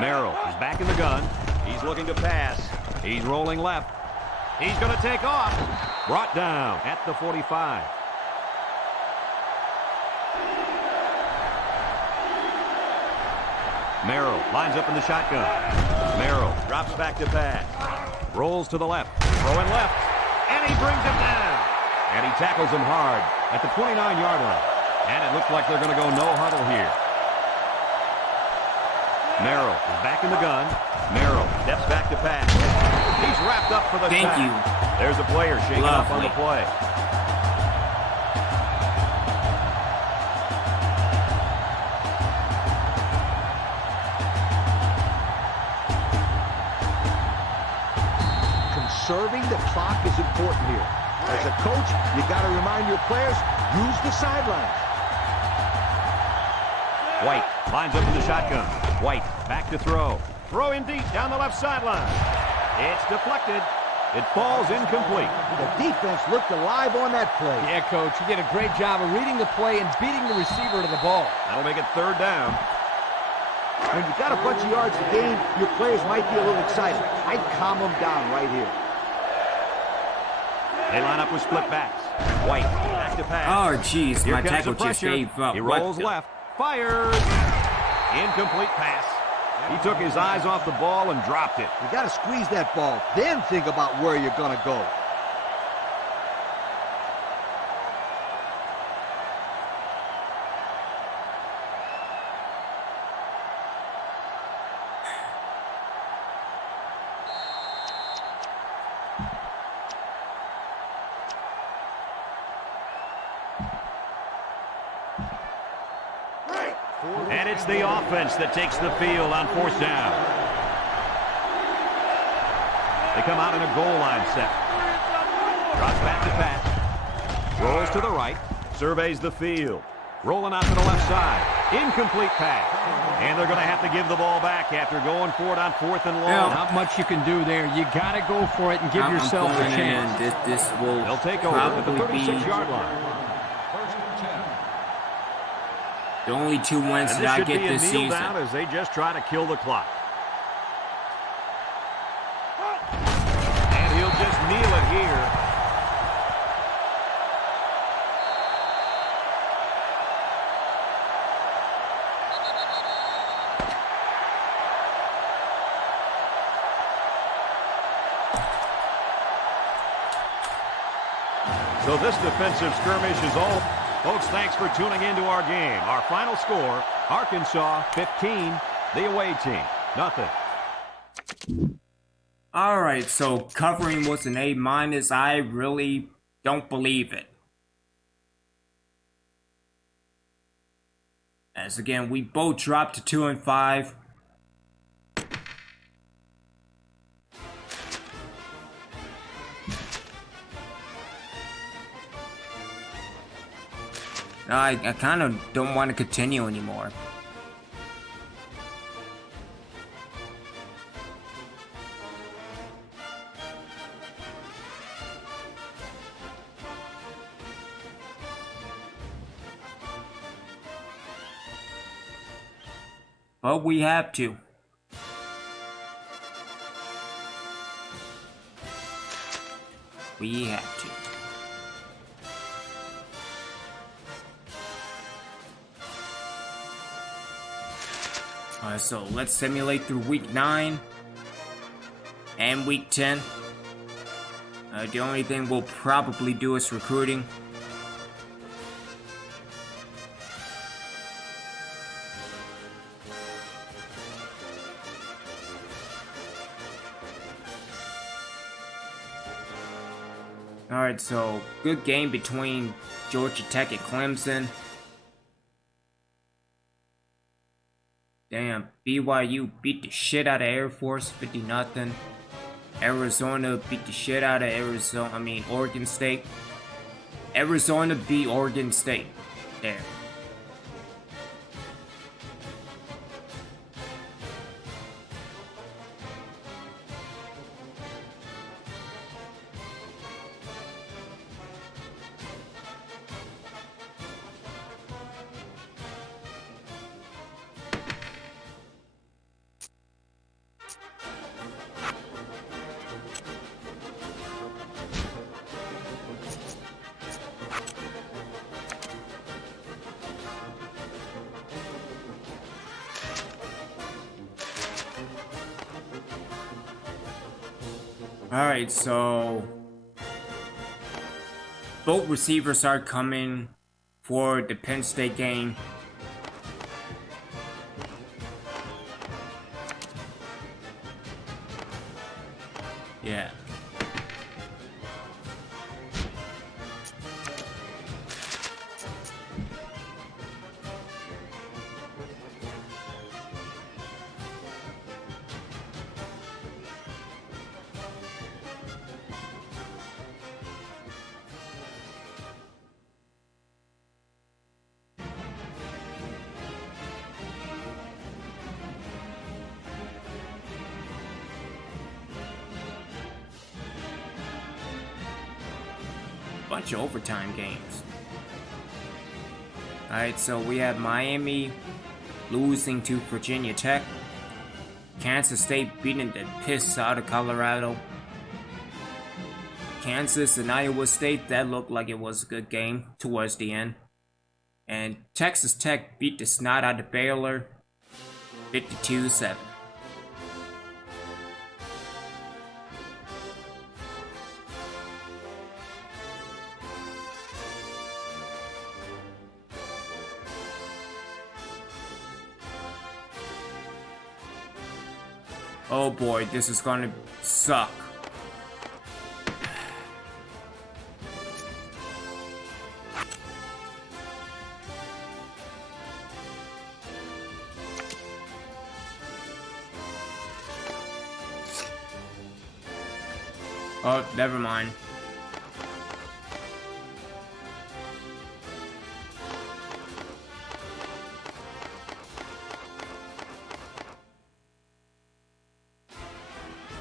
Merrill is back in the gun. He's looking to pass. He's rolling left. He's going to take off. Brought down at the 45. Merrill lines up in the shotgun. Merrill drops back to pass. Rolls to the left. Throwing left. And he brings him down. And he tackles him hard at the 29-yard line. And it looks like they're going to go no huddle here. Merrill is back in the gun. Merrill steps back to pass. He's wrapped up for the Thank sack. you. There's a player shaking up on the Lovely. play. Conserving the clock is important here. As a coach, you got to remind your players, use the sidelines. White lines up in the shotgun. White back to throw. Throw in deep down the left sideline. It's deflected. It falls incomplete. The defense looked alive on that play. Yeah, Coach, you did a great job of reading the play and beating the receiver to the ball. That'll make it third down. When you got a bunch of yards to gain, your players might be a little excited. I'd calm them down right here. They line up with split backs. White back to pass. Oh, jeez, Here my comes the tackle just pressure. gave up. He What rolls the- left. Fires. Incomplete pass. He took his eyes off the ball and dropped it. You got to squeeze that ball, then think about where you're going to go. And it's the offense that takes the field on fourth down. They come out in a goal line set. Drops back to pass. Rolls to the right. Surveys the field. Rolling out to the left side. Incomplete pass. And they're going to have to give the ball back after going for it on fourth and long. Yeah. Not much you can do there. You got to go for it and give I'm yourself a going chance. in. This will They'll take over at the probably be 36-yard line. the only 2 wins And that I this should get be a this kneel season. down as they just try to kill the clock. And he'll just kneel it here. So this defensive skirmish is all. Folks, thanks for tuning into our game. Our final score, Arkansas 15, the away team, nothing. Alright, so covering was an A-. I really don't believe it. As again, we both dropped to 2 and 5. I kind of don't want to continue anymore. But we have to. We have to. Alright, so let's simulate through week 9 and week 10. The only thing we'll probably do is recruiting. Alright, so good game between Georgia Tech and Clemson. Damn, BYU beat the shit out of Air Force 50-0. Arizona beat the shit out of Oregon State. Arizona beat Oregon State. There. Alright, so both receivers are coming for the Penn State game. Yeah. Bunch of overtime games. Alright, so we have Miami losing to Virginia Tech. Kansas State beating the piss out of Colorado. Kansas and Iowa State, that looked like it was a good game towards the end. And Texas Tech beat the snot out of Baylor 52-7. Oh boy, this is gonna suck. Oh, never mind.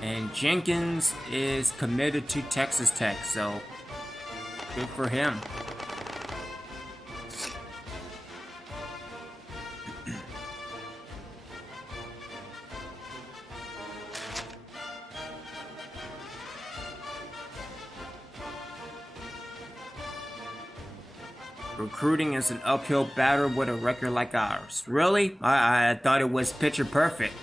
And Jenkins is committed to Texas Tech, so good for him. Recruiting is an uphill battle with a record like ours. Really? I thought it was picture perfect.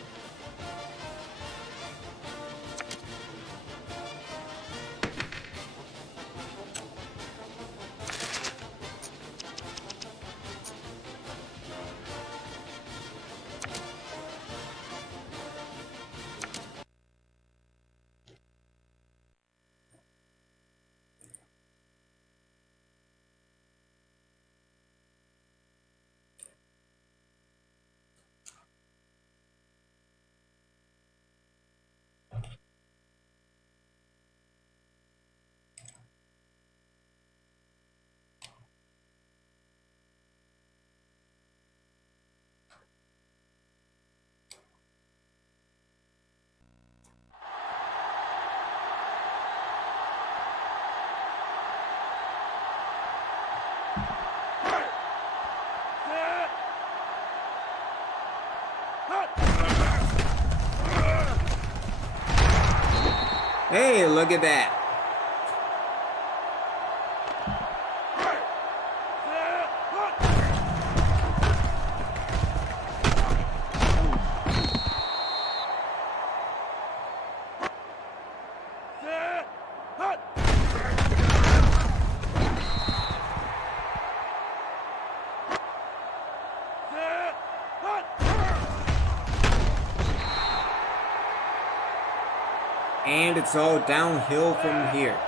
Hey, look at that. And it's all downhill from here.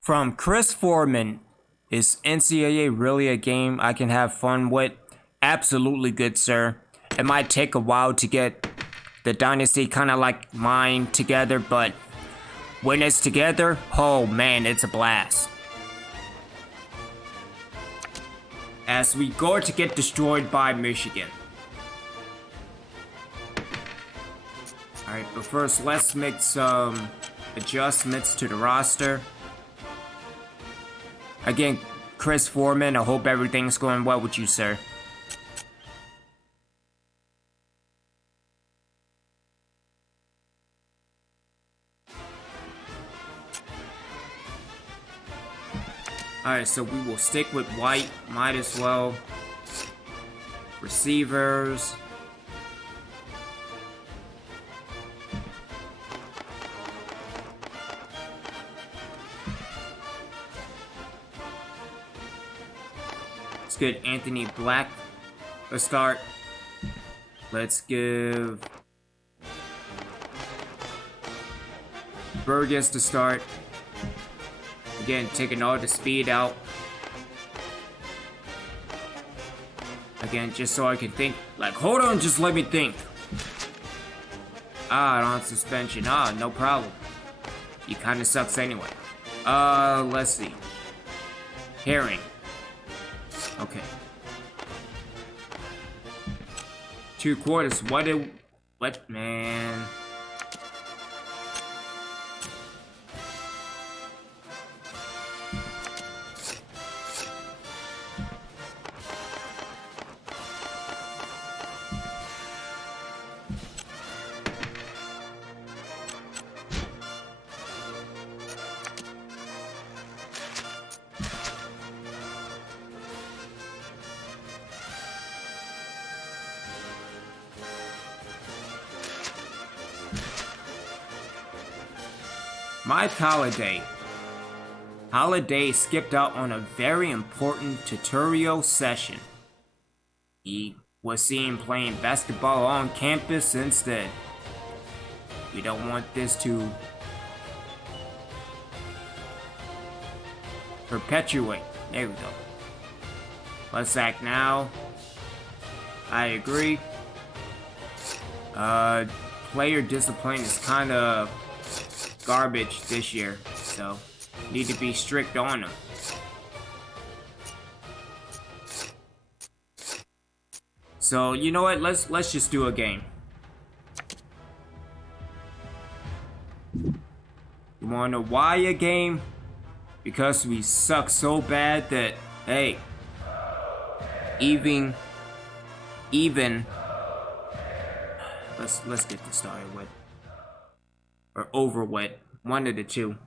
From Chris Foreman, is NCAA really a game I can have fun with? Absolutely, good sir. It might take a while to get the Dynasty kind of like mine together, but when it's together, oh man, it's a blast. As we go to get destroyed by Michigan. Alright, but first let's make some adjustments to the roster. Again, Chris Foreman, I hope everything's going well with you, sir. Alright, so we will stick with White, might as well. Receivers. Let's get Anthony Black a start. Let's give Burgess to start. Again, taking all the speed out. Again, just so I can think. Like, hold on, just let me think. On suspension. No problem. He kind of sucks anyway. Let's see. Herring. Okay. 2 quarters. What, man? Mike Holiday skipped out on a very important tutorial session. He was seen playing basketball on campus instead. We don't want this to perpetuate. There we go. Let's act now. I agree. Player discipline is kind of garbage this year, so need to be strict on them. So you know what? Let's just do a game. You wanna know why a game? Because we suck so bad that hey, even. Let's get this started with. Or over with. One of the two.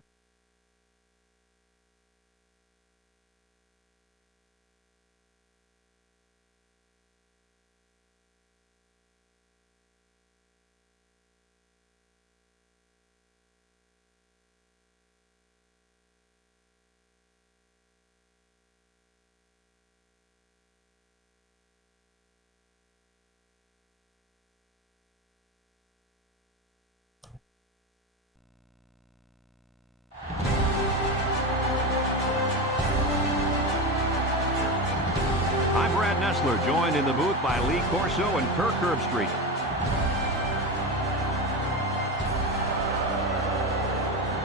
Nessler, joined in the booth by Lee Corso and Kirk Herbstreit.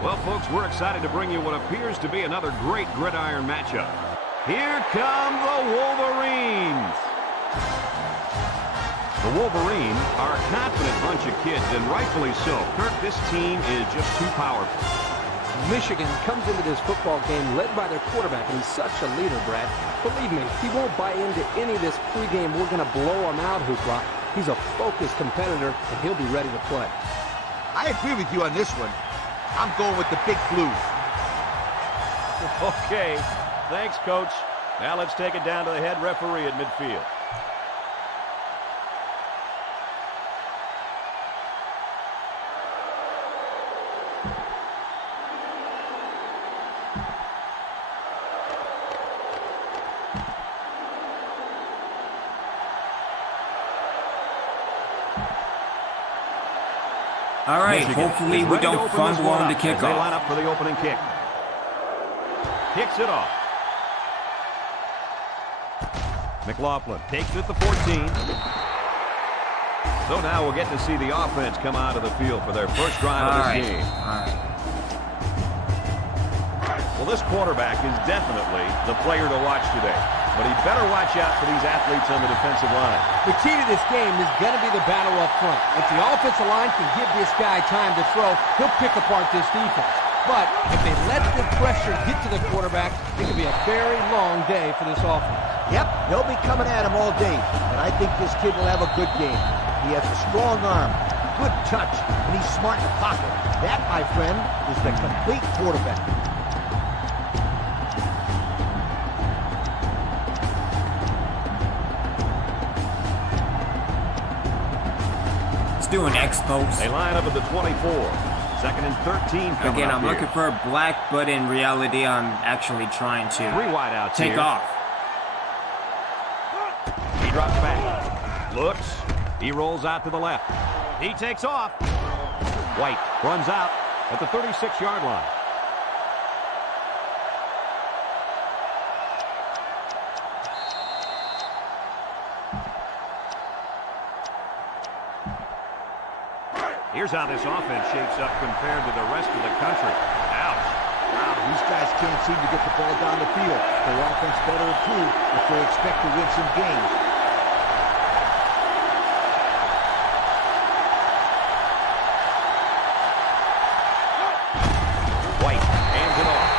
Well, folks, we're excited to bring you what appears to be another great gridiron matchup. Here come the Wolverines. The Wolverines are a confident bunch of kids, and rightfully so. Kirk, this team is just too powerful. Michigan comes into this football game led by their quarterback, and he's such a leader, Brad. Believe me, he won't buy into any of this pregame "we're going to blow him out" hoopla. He's a focused competitor, and he'll be ready to play. I agree with you on this one. I'm going with the Big Blues. Okay, thanks, Coach. Now let's take it down to the head referee at midfield. All right, Michigan hopefully is we ready to don't open this fumble one on the up as They line kickoff. up for the opening kick. Kicks it off. McLaughlin takes it at the 14. So now we'll get to see the offense come out of the field for their first drive of this game. All right. Well, this quarterback is definitely the player to watch today. But he better watch out for these athletes on the defensive line. The key to this game is going to be the battle up front. If the offensive line can give this guy time to throw, he'll pick apart this defense. But if they let the pressure get to the quarterback, it could be a very long day for this offense. Yep, they'll be coming at him all day, but I think this kid will have a good game. He has a strong arm, good touch, and he's smart in the pocket. That, my friend, is the complete quarterback. Doing X-post. They line up at the 24. Second and 13 coming Again, up I'm here. looking for a black, but in reality, I'm actually trying to 3 wideouts take here. off. He drops back. Looks. He rolls out to the left. He takes off. White runs out at the 36-yard line. Here's how this offense shapes up compared to the rest of the country. Ouch. Wow, these guys can't seem to get the ball down the field. Their offense better improve if they expect to win some games. White hands it off.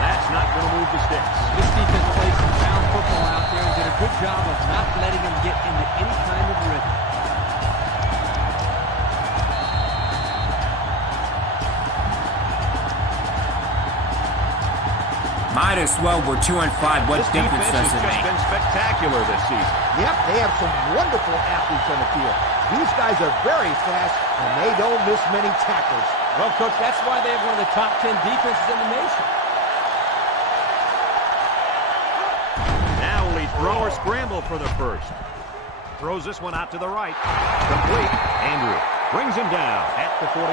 That's not going to move the sticks. This defense played some sound football out there and did a good job of not letting him get into any kind of rhythm. Might as well. We're 2-5. What This difference defense does has it just make? been spectacular this season. Yep, they have some wonderful athletes on the field. These guys are very fast, and they don't miss many tackles. Well, Coach, that's why they have one of the top 10 defenses in the nation. Now will he throw or scramble for the first? Throws this one out to the right. Complete. Andrew brings him down at the 49.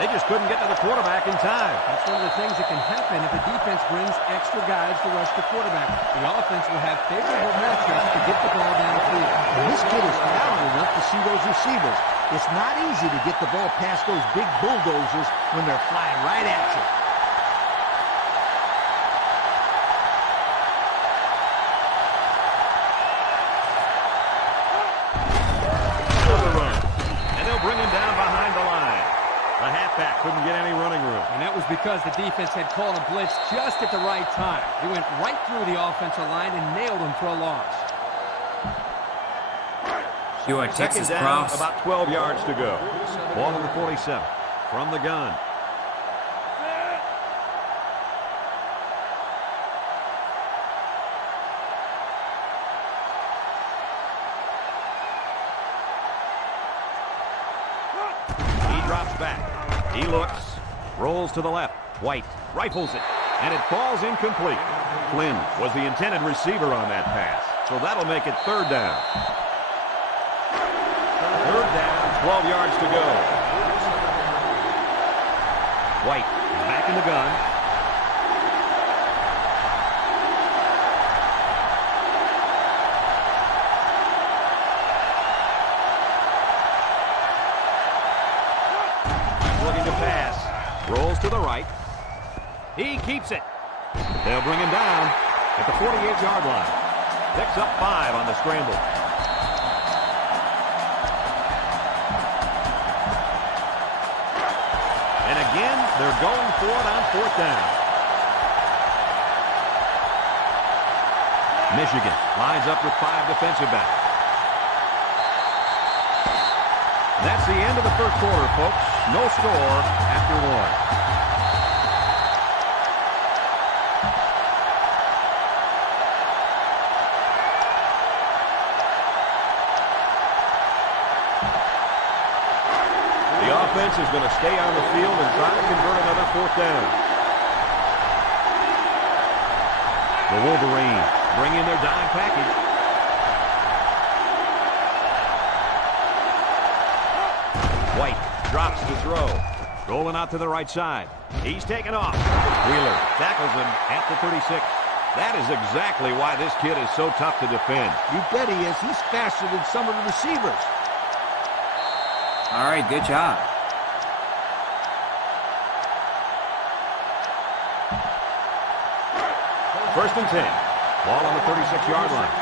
They just couldn't get to the quarterback in time. That's one of the things that can happen if a defense brings extra guys to rush the quarterback. The offense will have favorable matchups to get the ball downfield. And this kid is talented enough to see those receivers. It's not easy to get the ball past those big bulldozers when they're flying right at you. Another run. And they'll bring him down behind the line. The halfback couldn't get any running room. And that was because the defense had called a blitz just at the right time. He went right through the offensive line and nailed him for a loss. Do a Second Texas down, cross. about 12 yards to go. Ball on the 47 from the gun. He drops back. He looks. Rolls to the left. White rifles it. And it falls incomplete. Flynn was the intended receiver on that pass. So that'll make it third down. Third down, 12 yards to go. White back in the gun. right. He keeps it. They'll bring him down at the 48-yard line. Picks up 5 on the scramble. And again, they're going for it on 4th down. Michigan lines up with 5 defensive backs. That's the end of the first quarter, folks. No score after 1. The offense is going to stay on the field and try to convert another 4th down. The Wolverines bring in their dime package. White drops to throw. Rolling out to the right side. He's taken off. Wheeler tackles him at the 36. That is exactly why this kid is so tough to defend. You bet he is. He's faster than some of the receivers. All right, good job. First and 10. Ball on the 36-yard line.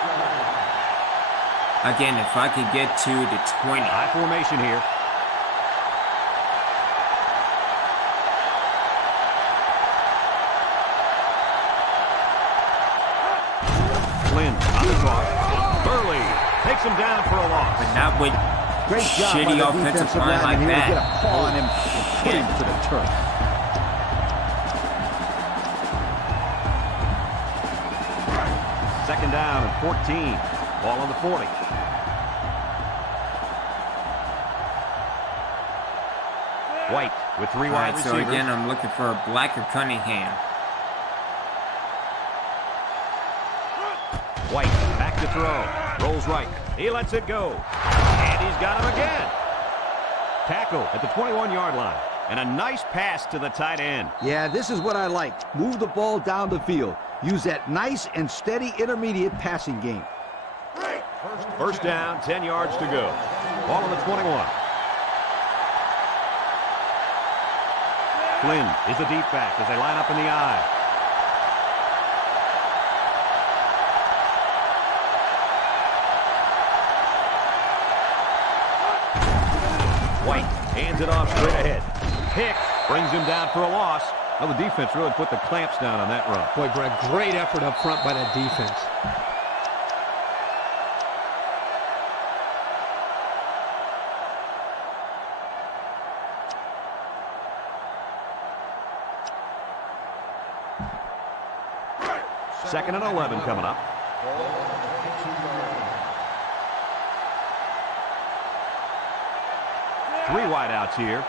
Again, if I could get to the 20. High formation here. Flynn on the cross. Burley takes him down for a loss. But not with Great job shitty by the offensive defensive line like here to that. get a paw on him and put him to the turf. Second down and 14. Ball on the 40. White with 3 All wide right, so receivers. again, I'm looking for a Blacker Cunningham. White back to throw. Rolls right. He lets it go. And he's got him again. Tackle at the 21-yard line. And a nice pass to the tight end. Yeah, this is what I like. Move the ball down the field. Use that nice and steady intermediate passing game. First down, 10 yards to go. Ball on the 21. Flynn is the deep back as they line up in the I. White hands it off straight ahead. Pick brings him down for a loss. Well, the defense really put the clamps down on that run. Boy, Brad, great effort up front by that defense. Second and 11 coming up. Three wideouts here.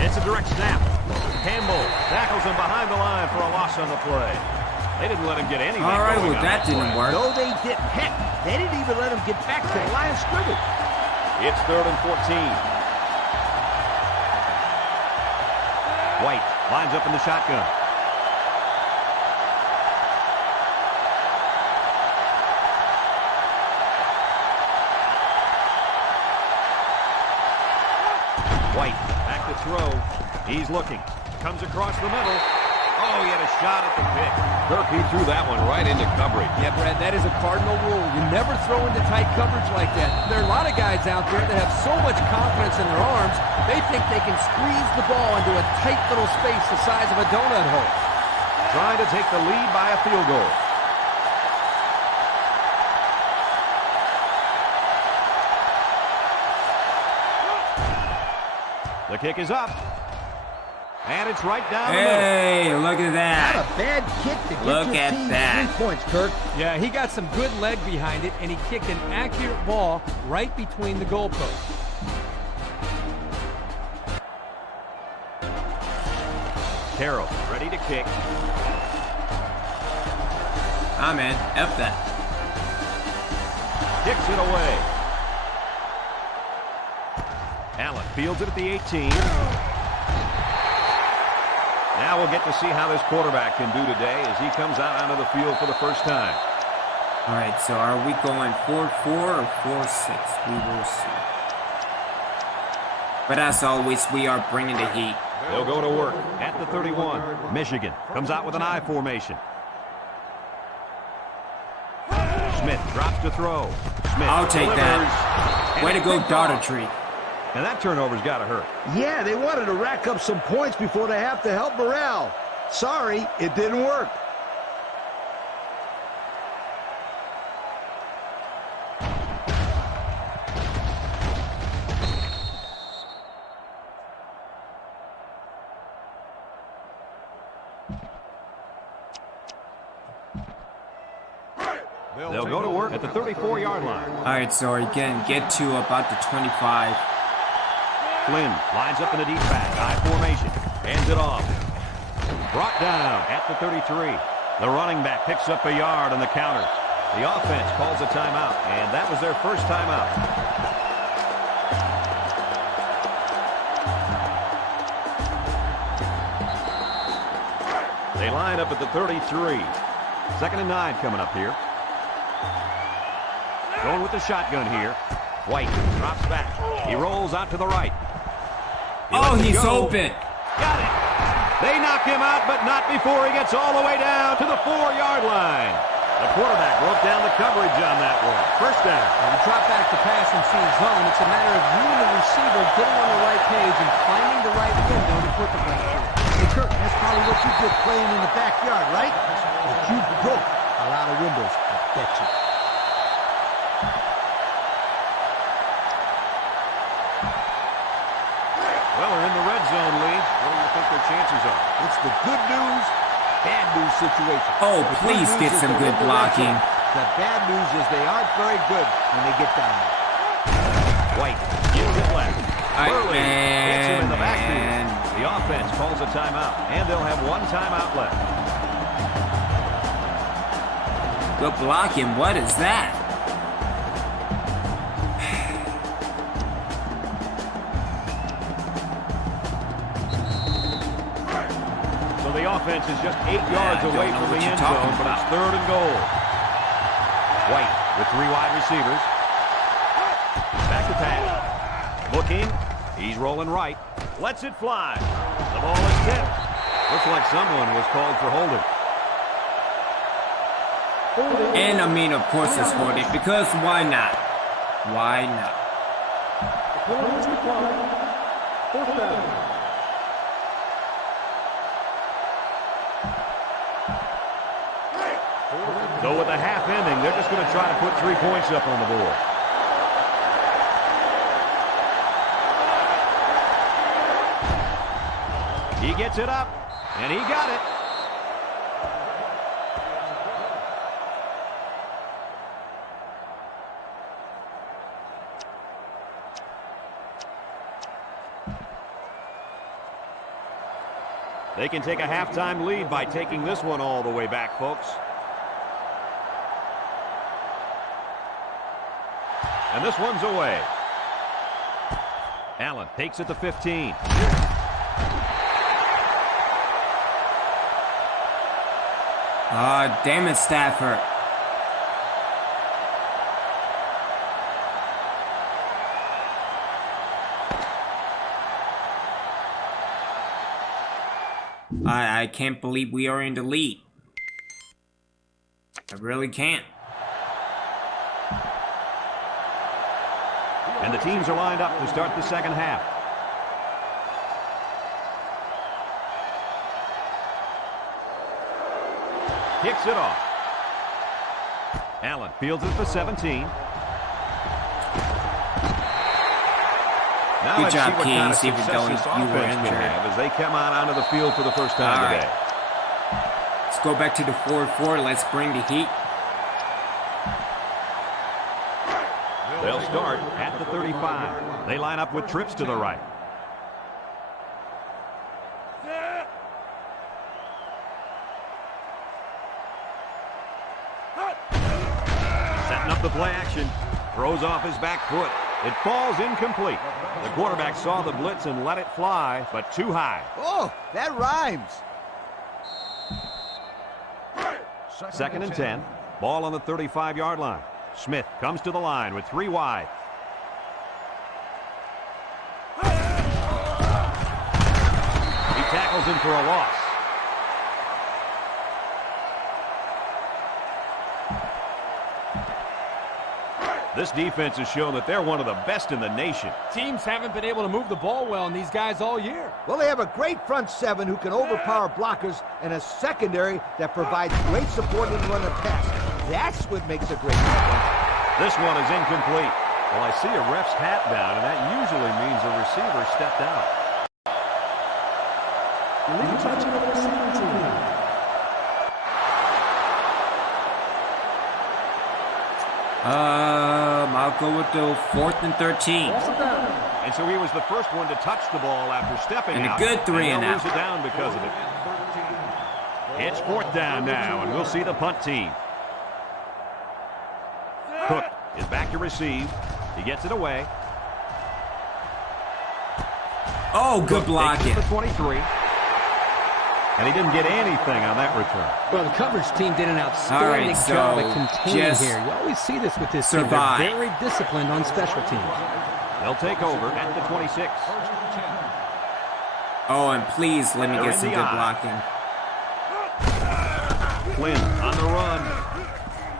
It's a direct snap. Campbell tackles him behind the line for a loss on the play. They didn't let him get anything. All right, going well, on that didn't play. work. No, they didn't. Heck, they didn't even let him get back to the line of scrimmage. It's 3rd and 14. White lines up in the shotgun. White back to throw. He's looking. Comes across the middle. Oh, he had a shot at the pick. Kirk, he threw that one right into coverage. Yeah, Brad, that is a cardinal rule. You never throw into tight coverage like that. There are a lot of guys out there that have so much confidence in their arms, they think they can squeeze the ball into a tight little space the size of a donut hole. Trying to take the lead by a field goal. The kick is up. And it's right down the middle. Hey, look at Not that. a bad kick to get Look your at team that. 3 points, Kirk. Yeah, he got some good leg behind it, and he kicked an accurate ball right between the goalposts. Carroll ready to kick. Ah, man, F that. Kicks it away. Allen fields it at the 18. Now we'll get to see how this quarterback can do today as he comes out onto the field for the first time. All right, so are we going 4-4 or 4-6? We will see. But as always, we are bringing the heat. They'll go to work at the 31. Michigan comes out with an I formation. Smith drops to throw. Smith I'll take delivers. that. Way to go, daughter tree. And that turnover's got to hurt. Yeah, they wanted to rack up some points before they have to help morale. Sorry, it didn't work. They'll go to work at the 34-yard line. All right, so again, get to about the 25. Flynn lines up in the deep back. I formation. Hands it off. Brought down at the 33. The running back picks up a yard on the counter. The offense calls a timeout, and that was their first timeout. They line up at the 33. 2nd and 9 coming up here. Going with the shotgun here. White drops back. He rolls out to the right. Oh, he's open. Got it. They knock him out, but not before he gets all the way down to the 4-yard line. The quarterback broke down the coverage on that one. First down. When you drop back to pass and see zone, it's a matter of you and the receiver getting on the right page and finding the right window to put the ball through. Hey, Kurt, that's probably what you did playing in the backyard, right? But you broke a lot of windows, I bet you. Well, we're in the red zone, Lee. What do you think their chances are? It's the good news, bad news situation. Oh, The please good get news is some they're good in the red blocking. zone. The bad news is they aren't very good when they get down there. White gives it left. All right, Burley hits him in the backfield. man. The offense calls a timeout, and they'll have one timeout left. Good blocking. What is that? So the offense is just 8 yards I don't away know from what the you're end talking zone, but it's about. 3rd and goal. White with 3 wide receivers. Back to pass. Looking. He's rolling right. Lets it fly. The ball is tipped. Looks like someone was called for holding. And I mean, of course it's holding, because why not? Why not? Penalty is declined. 4th down. So with the half ending, they're just going to try to put 3 points up on the board. He gets it up, and he got it. They can take a halftime lead by taking this one all the way back, folks. And this one's away. Allen takes it to 15. Ah, damn it, Stafford. I can't believe we are in the lead. I really can't. And the teams are lined up to start the second half. Kicks it off. Allen fields it for 17. Now Good let's job, see what kind of Keys, even success though this you were offense can injured. have as they come out onto the field for the first time All right. today. Let's go back to the 4-4. Let's bring the heat. They'll start at the 35. They line up with trips to the right. Setting up the play action. Throws off his back foot. It falls incomplete. The quarterback saw the blitz and let it fly, but too high. Oh, that rhymes. 2nd and 10. Ball on the 35-yard line. Smith comes to the line with 3 wide. in for a loss. This defense has shown that they're one of the best in the nation. Teams haven't been able to move the ball well in these guys all year. Well, they have a great front seven who can overpower blockers and a secondary that provides great support in the run of pass. That's what makes a great offense. This one is incomplete. Well, I see a ref's hat down, and that usually means a receiver stepped out. Illegal touching of the receiving team. I'll go with the 4th and 13. And so he was the first one to touch the ball after stepping And out. a good 3 and they'll out. lose it down because of it. It's 4th down now, and we'll see the punt team. Cook is back to receive. He gets it away. Oh, good Cook blocking. takes it to 23. And he didn't get anything on that return. Well, the coverage team did an outstanding job at containing just here. You always see this with this survive. team. They're very disciplined on special teams. They'll take over at the 26. Oh, and please let me They're get in some the good eye. blocking. Flynn on the run.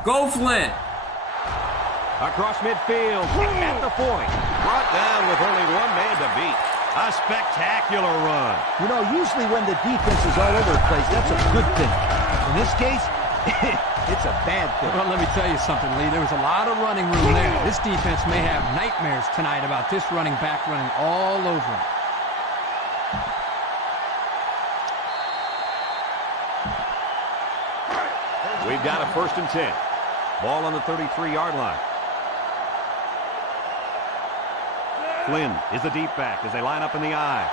Go, Flint. Across midfield. At the point. Brought down with only one man to beat. A spectacular run. You know, usually when the defense is all over the place, that's a good thing. In this case, it's a bad thing. Well, let me tell you something, Lee. There was a lot of running room there. This defense may have nightmares tonight about this running back running all over him. We've got a 1st and 10. Ball on the 33-yard line. Flynn is the deep back as they line up in the eye.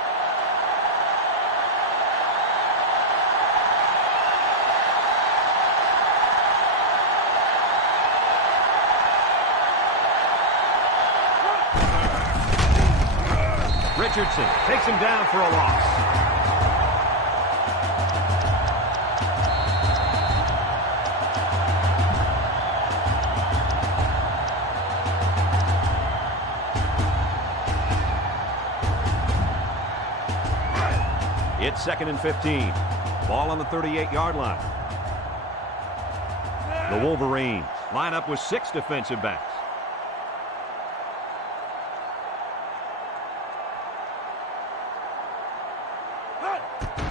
Richardson takes him down for a loss. It's 2nd and 15. Ball on the 38-yard line. The Wolverines line up with 6 defensive backs.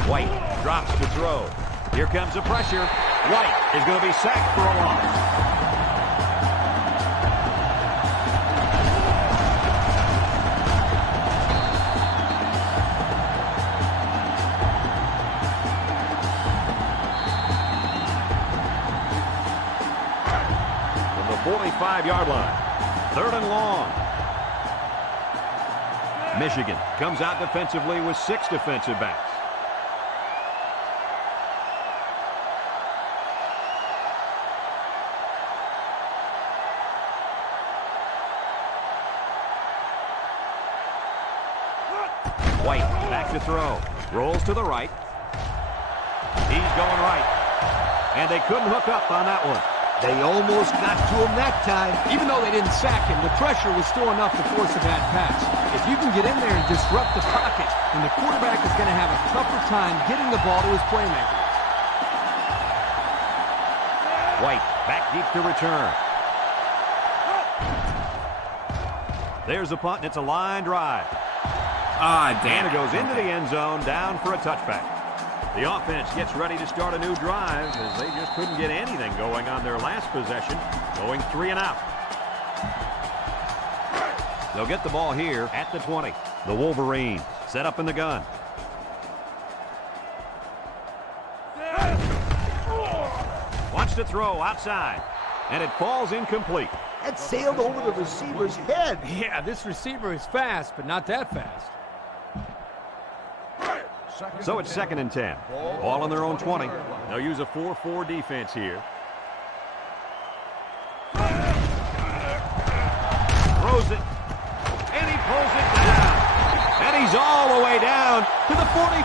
White drops to throw. Here comes the pressure. White is going to be sacked for a loss. From the 45-yard line. 3rd and long. Michigan comes out defensively with 6 defensive backs. White back to throw. Rolls to the right. He's going right. And they couldn't hook up on that one. They almost got to him that time. Even though they didn't sack him, the pressure was still enough to force a bad pass. If you can get in there and disrupt the pocket, then the quarterback is going to have a tougher time getting the ball to his playmaker. White back deep to return. There's a punt, and it's a line drive. Ah, And damn. it goes into the end zone, down for a touchback. The offense gets ready to start a new drive as they just couldn't get anything going on their last possession, going 3 and out. They'll get the ball here at the 20. The Wolverines set up in the gun. Wants to throw outside, and it falls incomplete. That sailed over the receiver's head. Yeah, this receiver is fast, but not that fast. So it's 2nd and 10. Ball on their own 20. They'll use a 4-4 defense here. Throws it. And he pulls it down. And he's all the way down to the 45.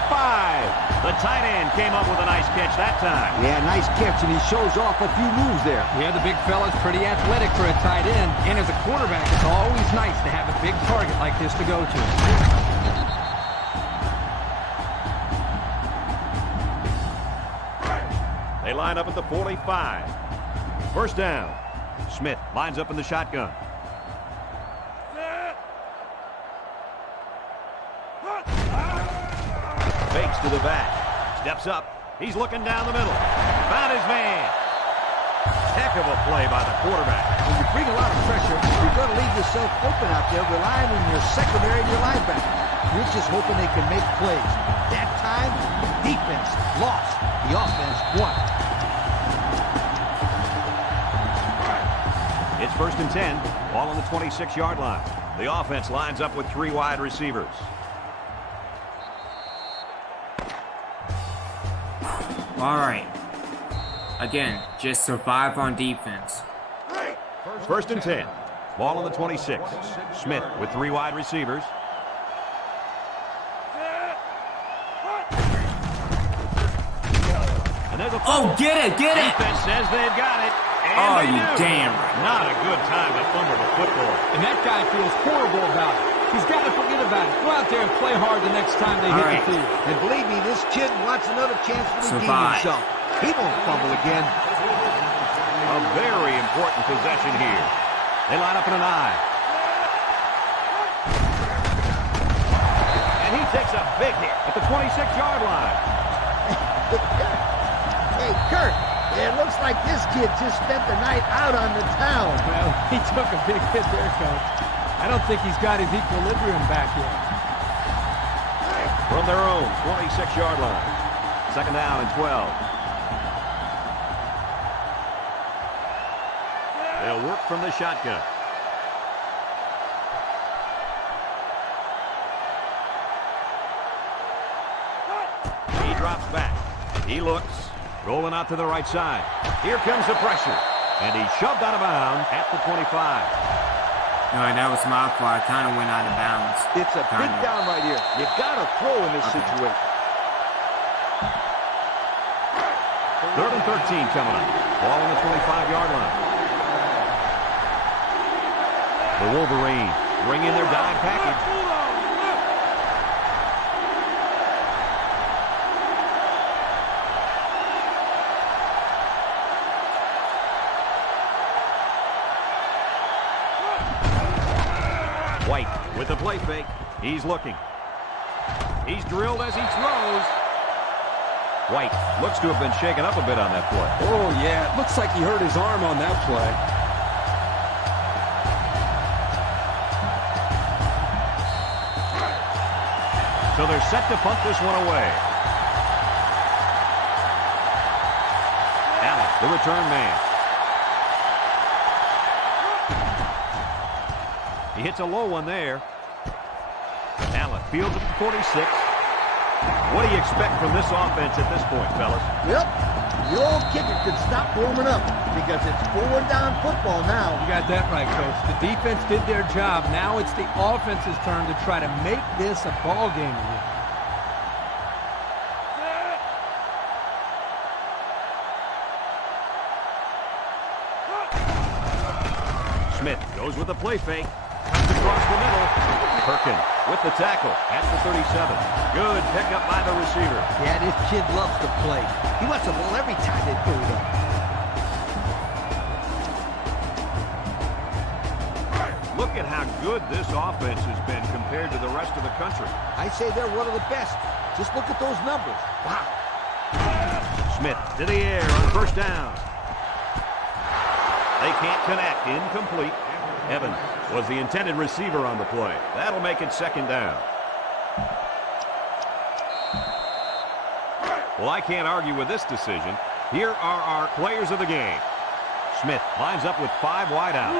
The tight end came up with a nice catch that time. Yeah, nice catch, and he shows off a few moves there. Yeah, the big fella's pretty athletic for a tight end. And as a quarterback, it's always nice to have a big target like this to go to. They line up at the 45. First down. Smith lines up in the shotgun. Fakes to the back. Steps up. He's looking down the middle. Found his man. Heck of a play by the quarterback. When you bring a lot of pressure, you're going to leave yourself open out there, relying on your secondary and your linebacker. You're just hoping they can make plays. That time, the defense lost. The offense won. It's 1st and 10. Ball on the 26-yard line. The offense lines up with 3 wide receivers. All right. Again, just survive on defense. 1st and 10. Ball on the 26. Smith with 3 wide receivers. And there's a Oh, get it, get it! Defense says they've got it. And Oh, they you do. damn right. Not a good time to fumble the football. And that guy feels horrible about it. He's got to forget about it. Go out there and play hard the next time they hit right. the field. And believe me, this kid wants another chance to redeem Survive. himself. He won't fumble again. A very important possession here. They line up in an I. And he takes a big hit at the 26-yard line. Hey, Kurt, it looks like this kid just spent the night out on the town. Well, he took a big hit there, Coach. I don't think he's got his equilibrium back yet. From their own 26-yard line. 2nd down and 12. They'll work from the shotgun. He drops back. He looks. Rolling out to the right side. Here comes the pressure. And he's shoved out of bounds at the 25. No, that was my fault. I kind of went out of bounds. It's a big down right here. You got to throw in this situation. 3rd and 13 coming up. Ball on the 25-yard line. The Wolverines bring in their dime package. White with the play fake. He's looking. He's drilled as he throws. White looks to have been shaken up a bit on that play. Oh, yeah. It looks like he hurt his arm on that play. So they're set to punt this one away. Allen, the return man. He hits a low one there. Allen fields at the 46. What do you expect from this offense at this point, fellas? Yep, the old kicker could stop warming up because it's 4-down football now. You got that right, Coach. The defense did their job. Now it's the offense's turn to try to make this a ball game again. Smith goes with a play fake. Comes across the middle. Perkins with the tackle at the 37. Good pickup by the receiver. Yeah, this kid loves to play. He wants the ball every time they throw it up. Look at how good this offense has been compared to the rest of the country. I say they're one of the best. Just look at those numbers. Wow. Smith to the air on 1st down. They can't connect. Incomplete. Evans was the intended receiver on the play. That'll make it 2nd down. Well, I can't argue with this decision. Here are our players of the game. Smith lines up with 5 wide out.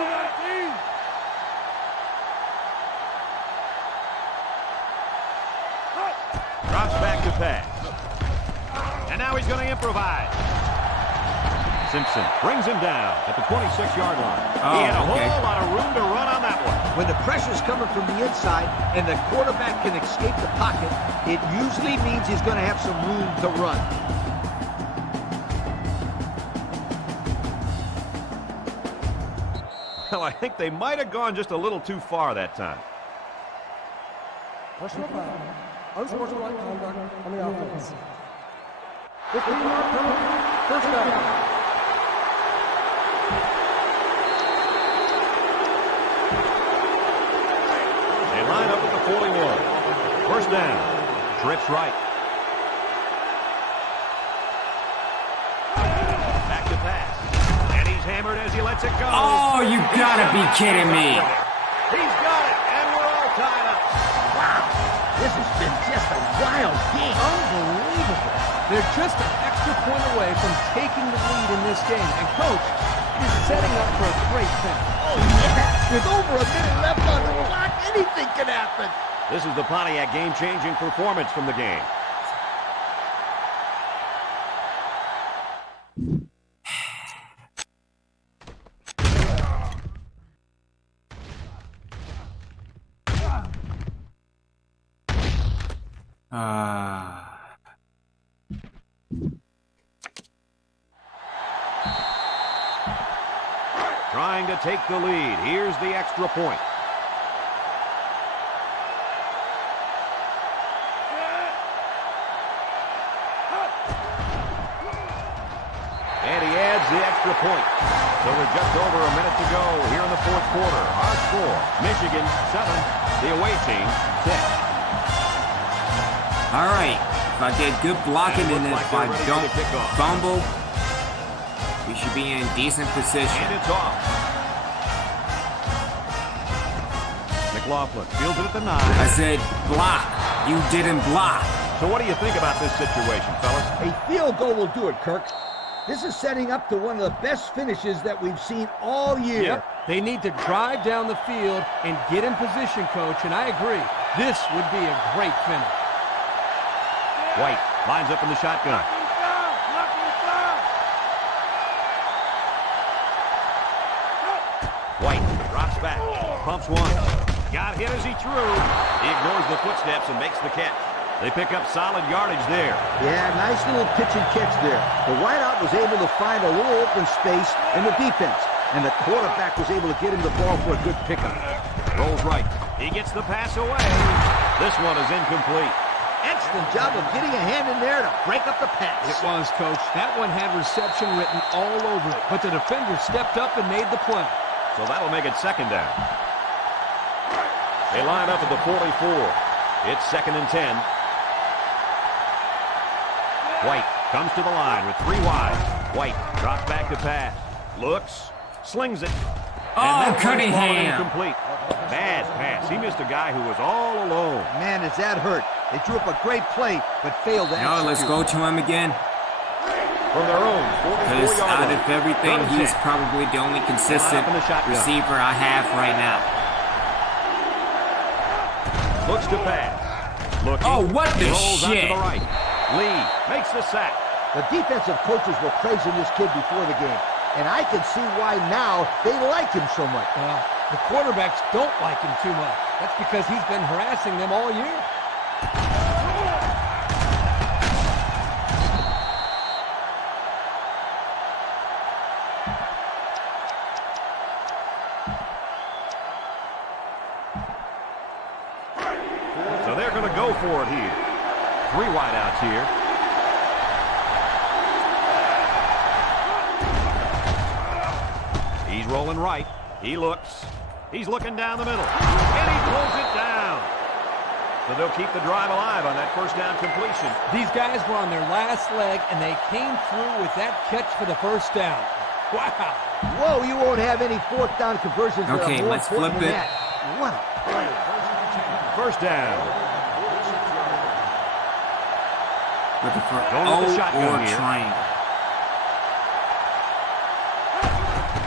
Drops back to pass. And now he's going to improvise. Simpson brings him down at the 26-yard line. He had a whole lot of room to run on that one. When the pressure's coming from the inside and the quarterback can escape the pocket, it usually means he's going to have some room to run. Well, I think they might have gone just a little too far that time. Personal foul. Unsportsmanlike conduct on the offense. 15-yard penalty. First down. They line up at the 41. First down. Trips right. Back to pass. And he's hammered as he lets it go. Oh, you gotta be kidding me. He's got it, and we're all tied up. Wow, this has been just a wild game. Unbelievable. They're just an extra point away from taking the lead in this game. And, Coach, it is setting up for a great finish. Oh, yeah. With over a minute left on the clock, anything can happen. This is the Pontiac game-changing performance from the game. Trying to take the lead. Here's the extra point. And he adds the extra point. So we're just over a minute to go here in the fourth quarter. Our score, Michigan 7, the away team 6. All right. If I get good blocking and if I don't fumble, we should be in decent position. And it's off. McLaughlin fields it at the 9. I said block. You didn't block. So what do you think about this situation, fellas? A field goal will do it, Kirk. This is setting up to one of the best finishes that we've seen all year. Yep. They need to drive down the field and get in position, Coach, and I agree. This would be a great finish. White lines up in the shotgun. White drops back, pumps one. Got hit as he threw. He ignores the footsteps and makes the catch. They pick up solid yardage there. Yeah, nice little pitch and catch there. The wideout was able to find a little open space in the defense, and the quarterback was able to get him the ball for a good pickup. Rolls right. He gets the pass away. This one is incomplete. Excellent job of getting a hand in there to break up the pass. It was, Coach. That one had reception written all over it, but the defender stepped up and made the play. So that'll make it second down. They line up at the 44. It's 2nd and 10. White comes to the line with 3 wide. White drops back to pass. Looks. Slings it. Oh, Cunningham. Incomplete. Bad pass. He missed a guy who was all alone. Man, is that hurt. They drew up a great play, but failed to Now let's go to him again. From their own 44-yard Because out line. of everything, he's probably the only consistent in the shotgun. receiver I have right now. Looks to pass. Looking. Oh, what the Rolls out to shit? the right. Lee makes the sack. The defensive coaches were praising this kid before the game, and I can see why now they like him so much. Well, the quarterbacks don't like him too much. That's because he's been harassing them all year. So they're going to go for it here. 3 wideouts here. He's rolling right. He looks. He's looking down the middle. And he pulls it down. So they'll keep the drive alive on that first down completion. These guys were on their last leg, and they came through with that catch for the first down. Wow. Whoa, you won't have any 4th down conversions that Okay, are more let's important flip than it. that. What a play. First down. Looking for Going with the O shotgun or here. triangle.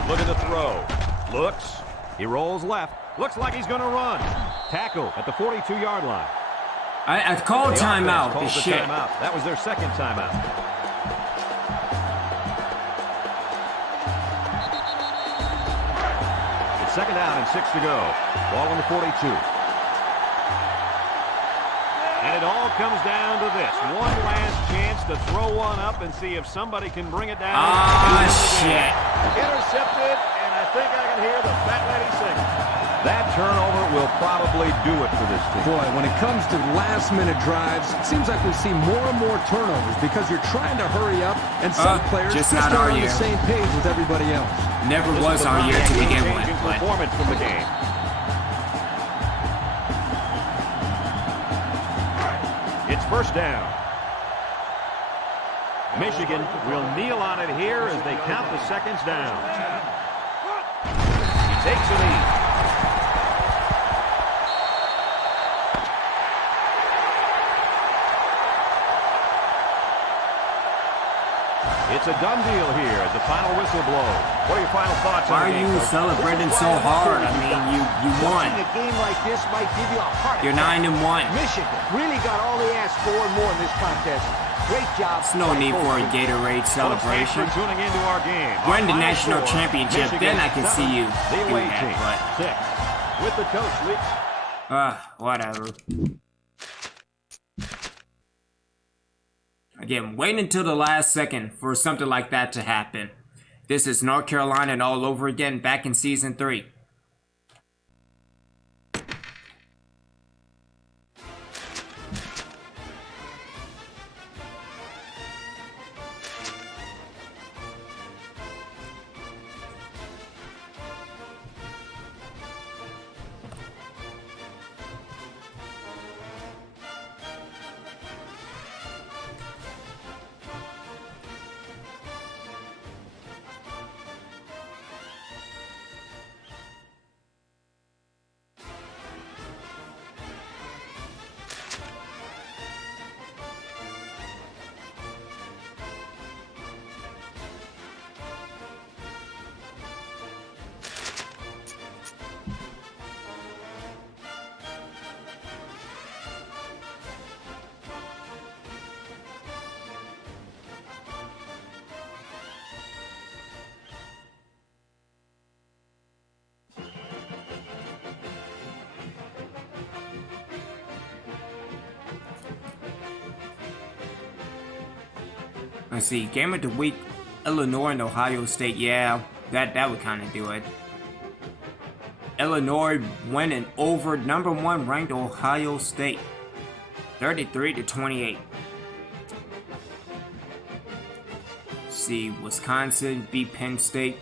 Look at the throw. Looks. He rolls left. Looks like he's going to run. Tackle at the 42-yard line. I called The timeout. offense This calls the shit. timeout. That was their second timeout. It's 2nd down and 6 to go. Ball on the 42. And it all comes down to this. One last chance to throw one up and see if somebody can bring it down. Ah, shit. Intercepted, and I think I can hear the fat lady singing. That turnover will probably do it for this team. Boy, when it comes to last-minute drives, it seems like we see more and more turnovers because you're trying to hurry up, and some players just not not our on year. the same page with everybody else. Never This was is the our year to begin with. changing But performance from the game. It's first down. Michigan will kneel on it here as they count the seconds down. He takes a lead. It's a done deal here as the final whistle blows. What are your final thoughts on why the are game, you Coach? celebrating so hard? I mean, you won. Watching a game like this might give you a heart You're attack. 9-1. Michigan really got all they asked for and more in this contest. Great job. There's no by need both for a teams. Gatorade Thanks celebration. for tuning into our game. Win the Our final national score, championship, Michigan then I can 7, see you the do away that, team but 6. With the coach, Lee. whatever. Again, wait until the last second for something like that to happen. This is North Carolina and all over again, back in season 3. Let's see, game of the week, Illinois and Ohio State. Yeah, that would kind of do it. Illinois winning over number 1 ranked Ohio State, 33-28. See, Wisconsin beat Penn State.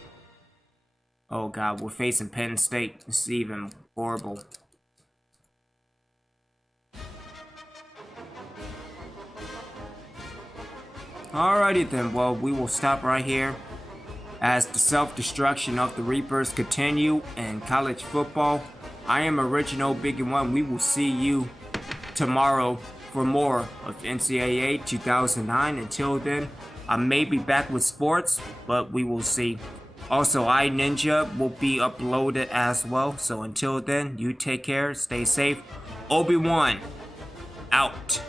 Oh God, we're facing Penn State. It's even horrible. Alrighty then, well, we will stop right here as the self-destruction of the Reapers continue in college football. I am Original Biggie One. We will see you tomorrow for more of NCAA 2009. Until then, I may be back with sports, but we will see. Also, iNinja will be uploaded as well. So until then, you take care, stay safe. Obi-Wan, out.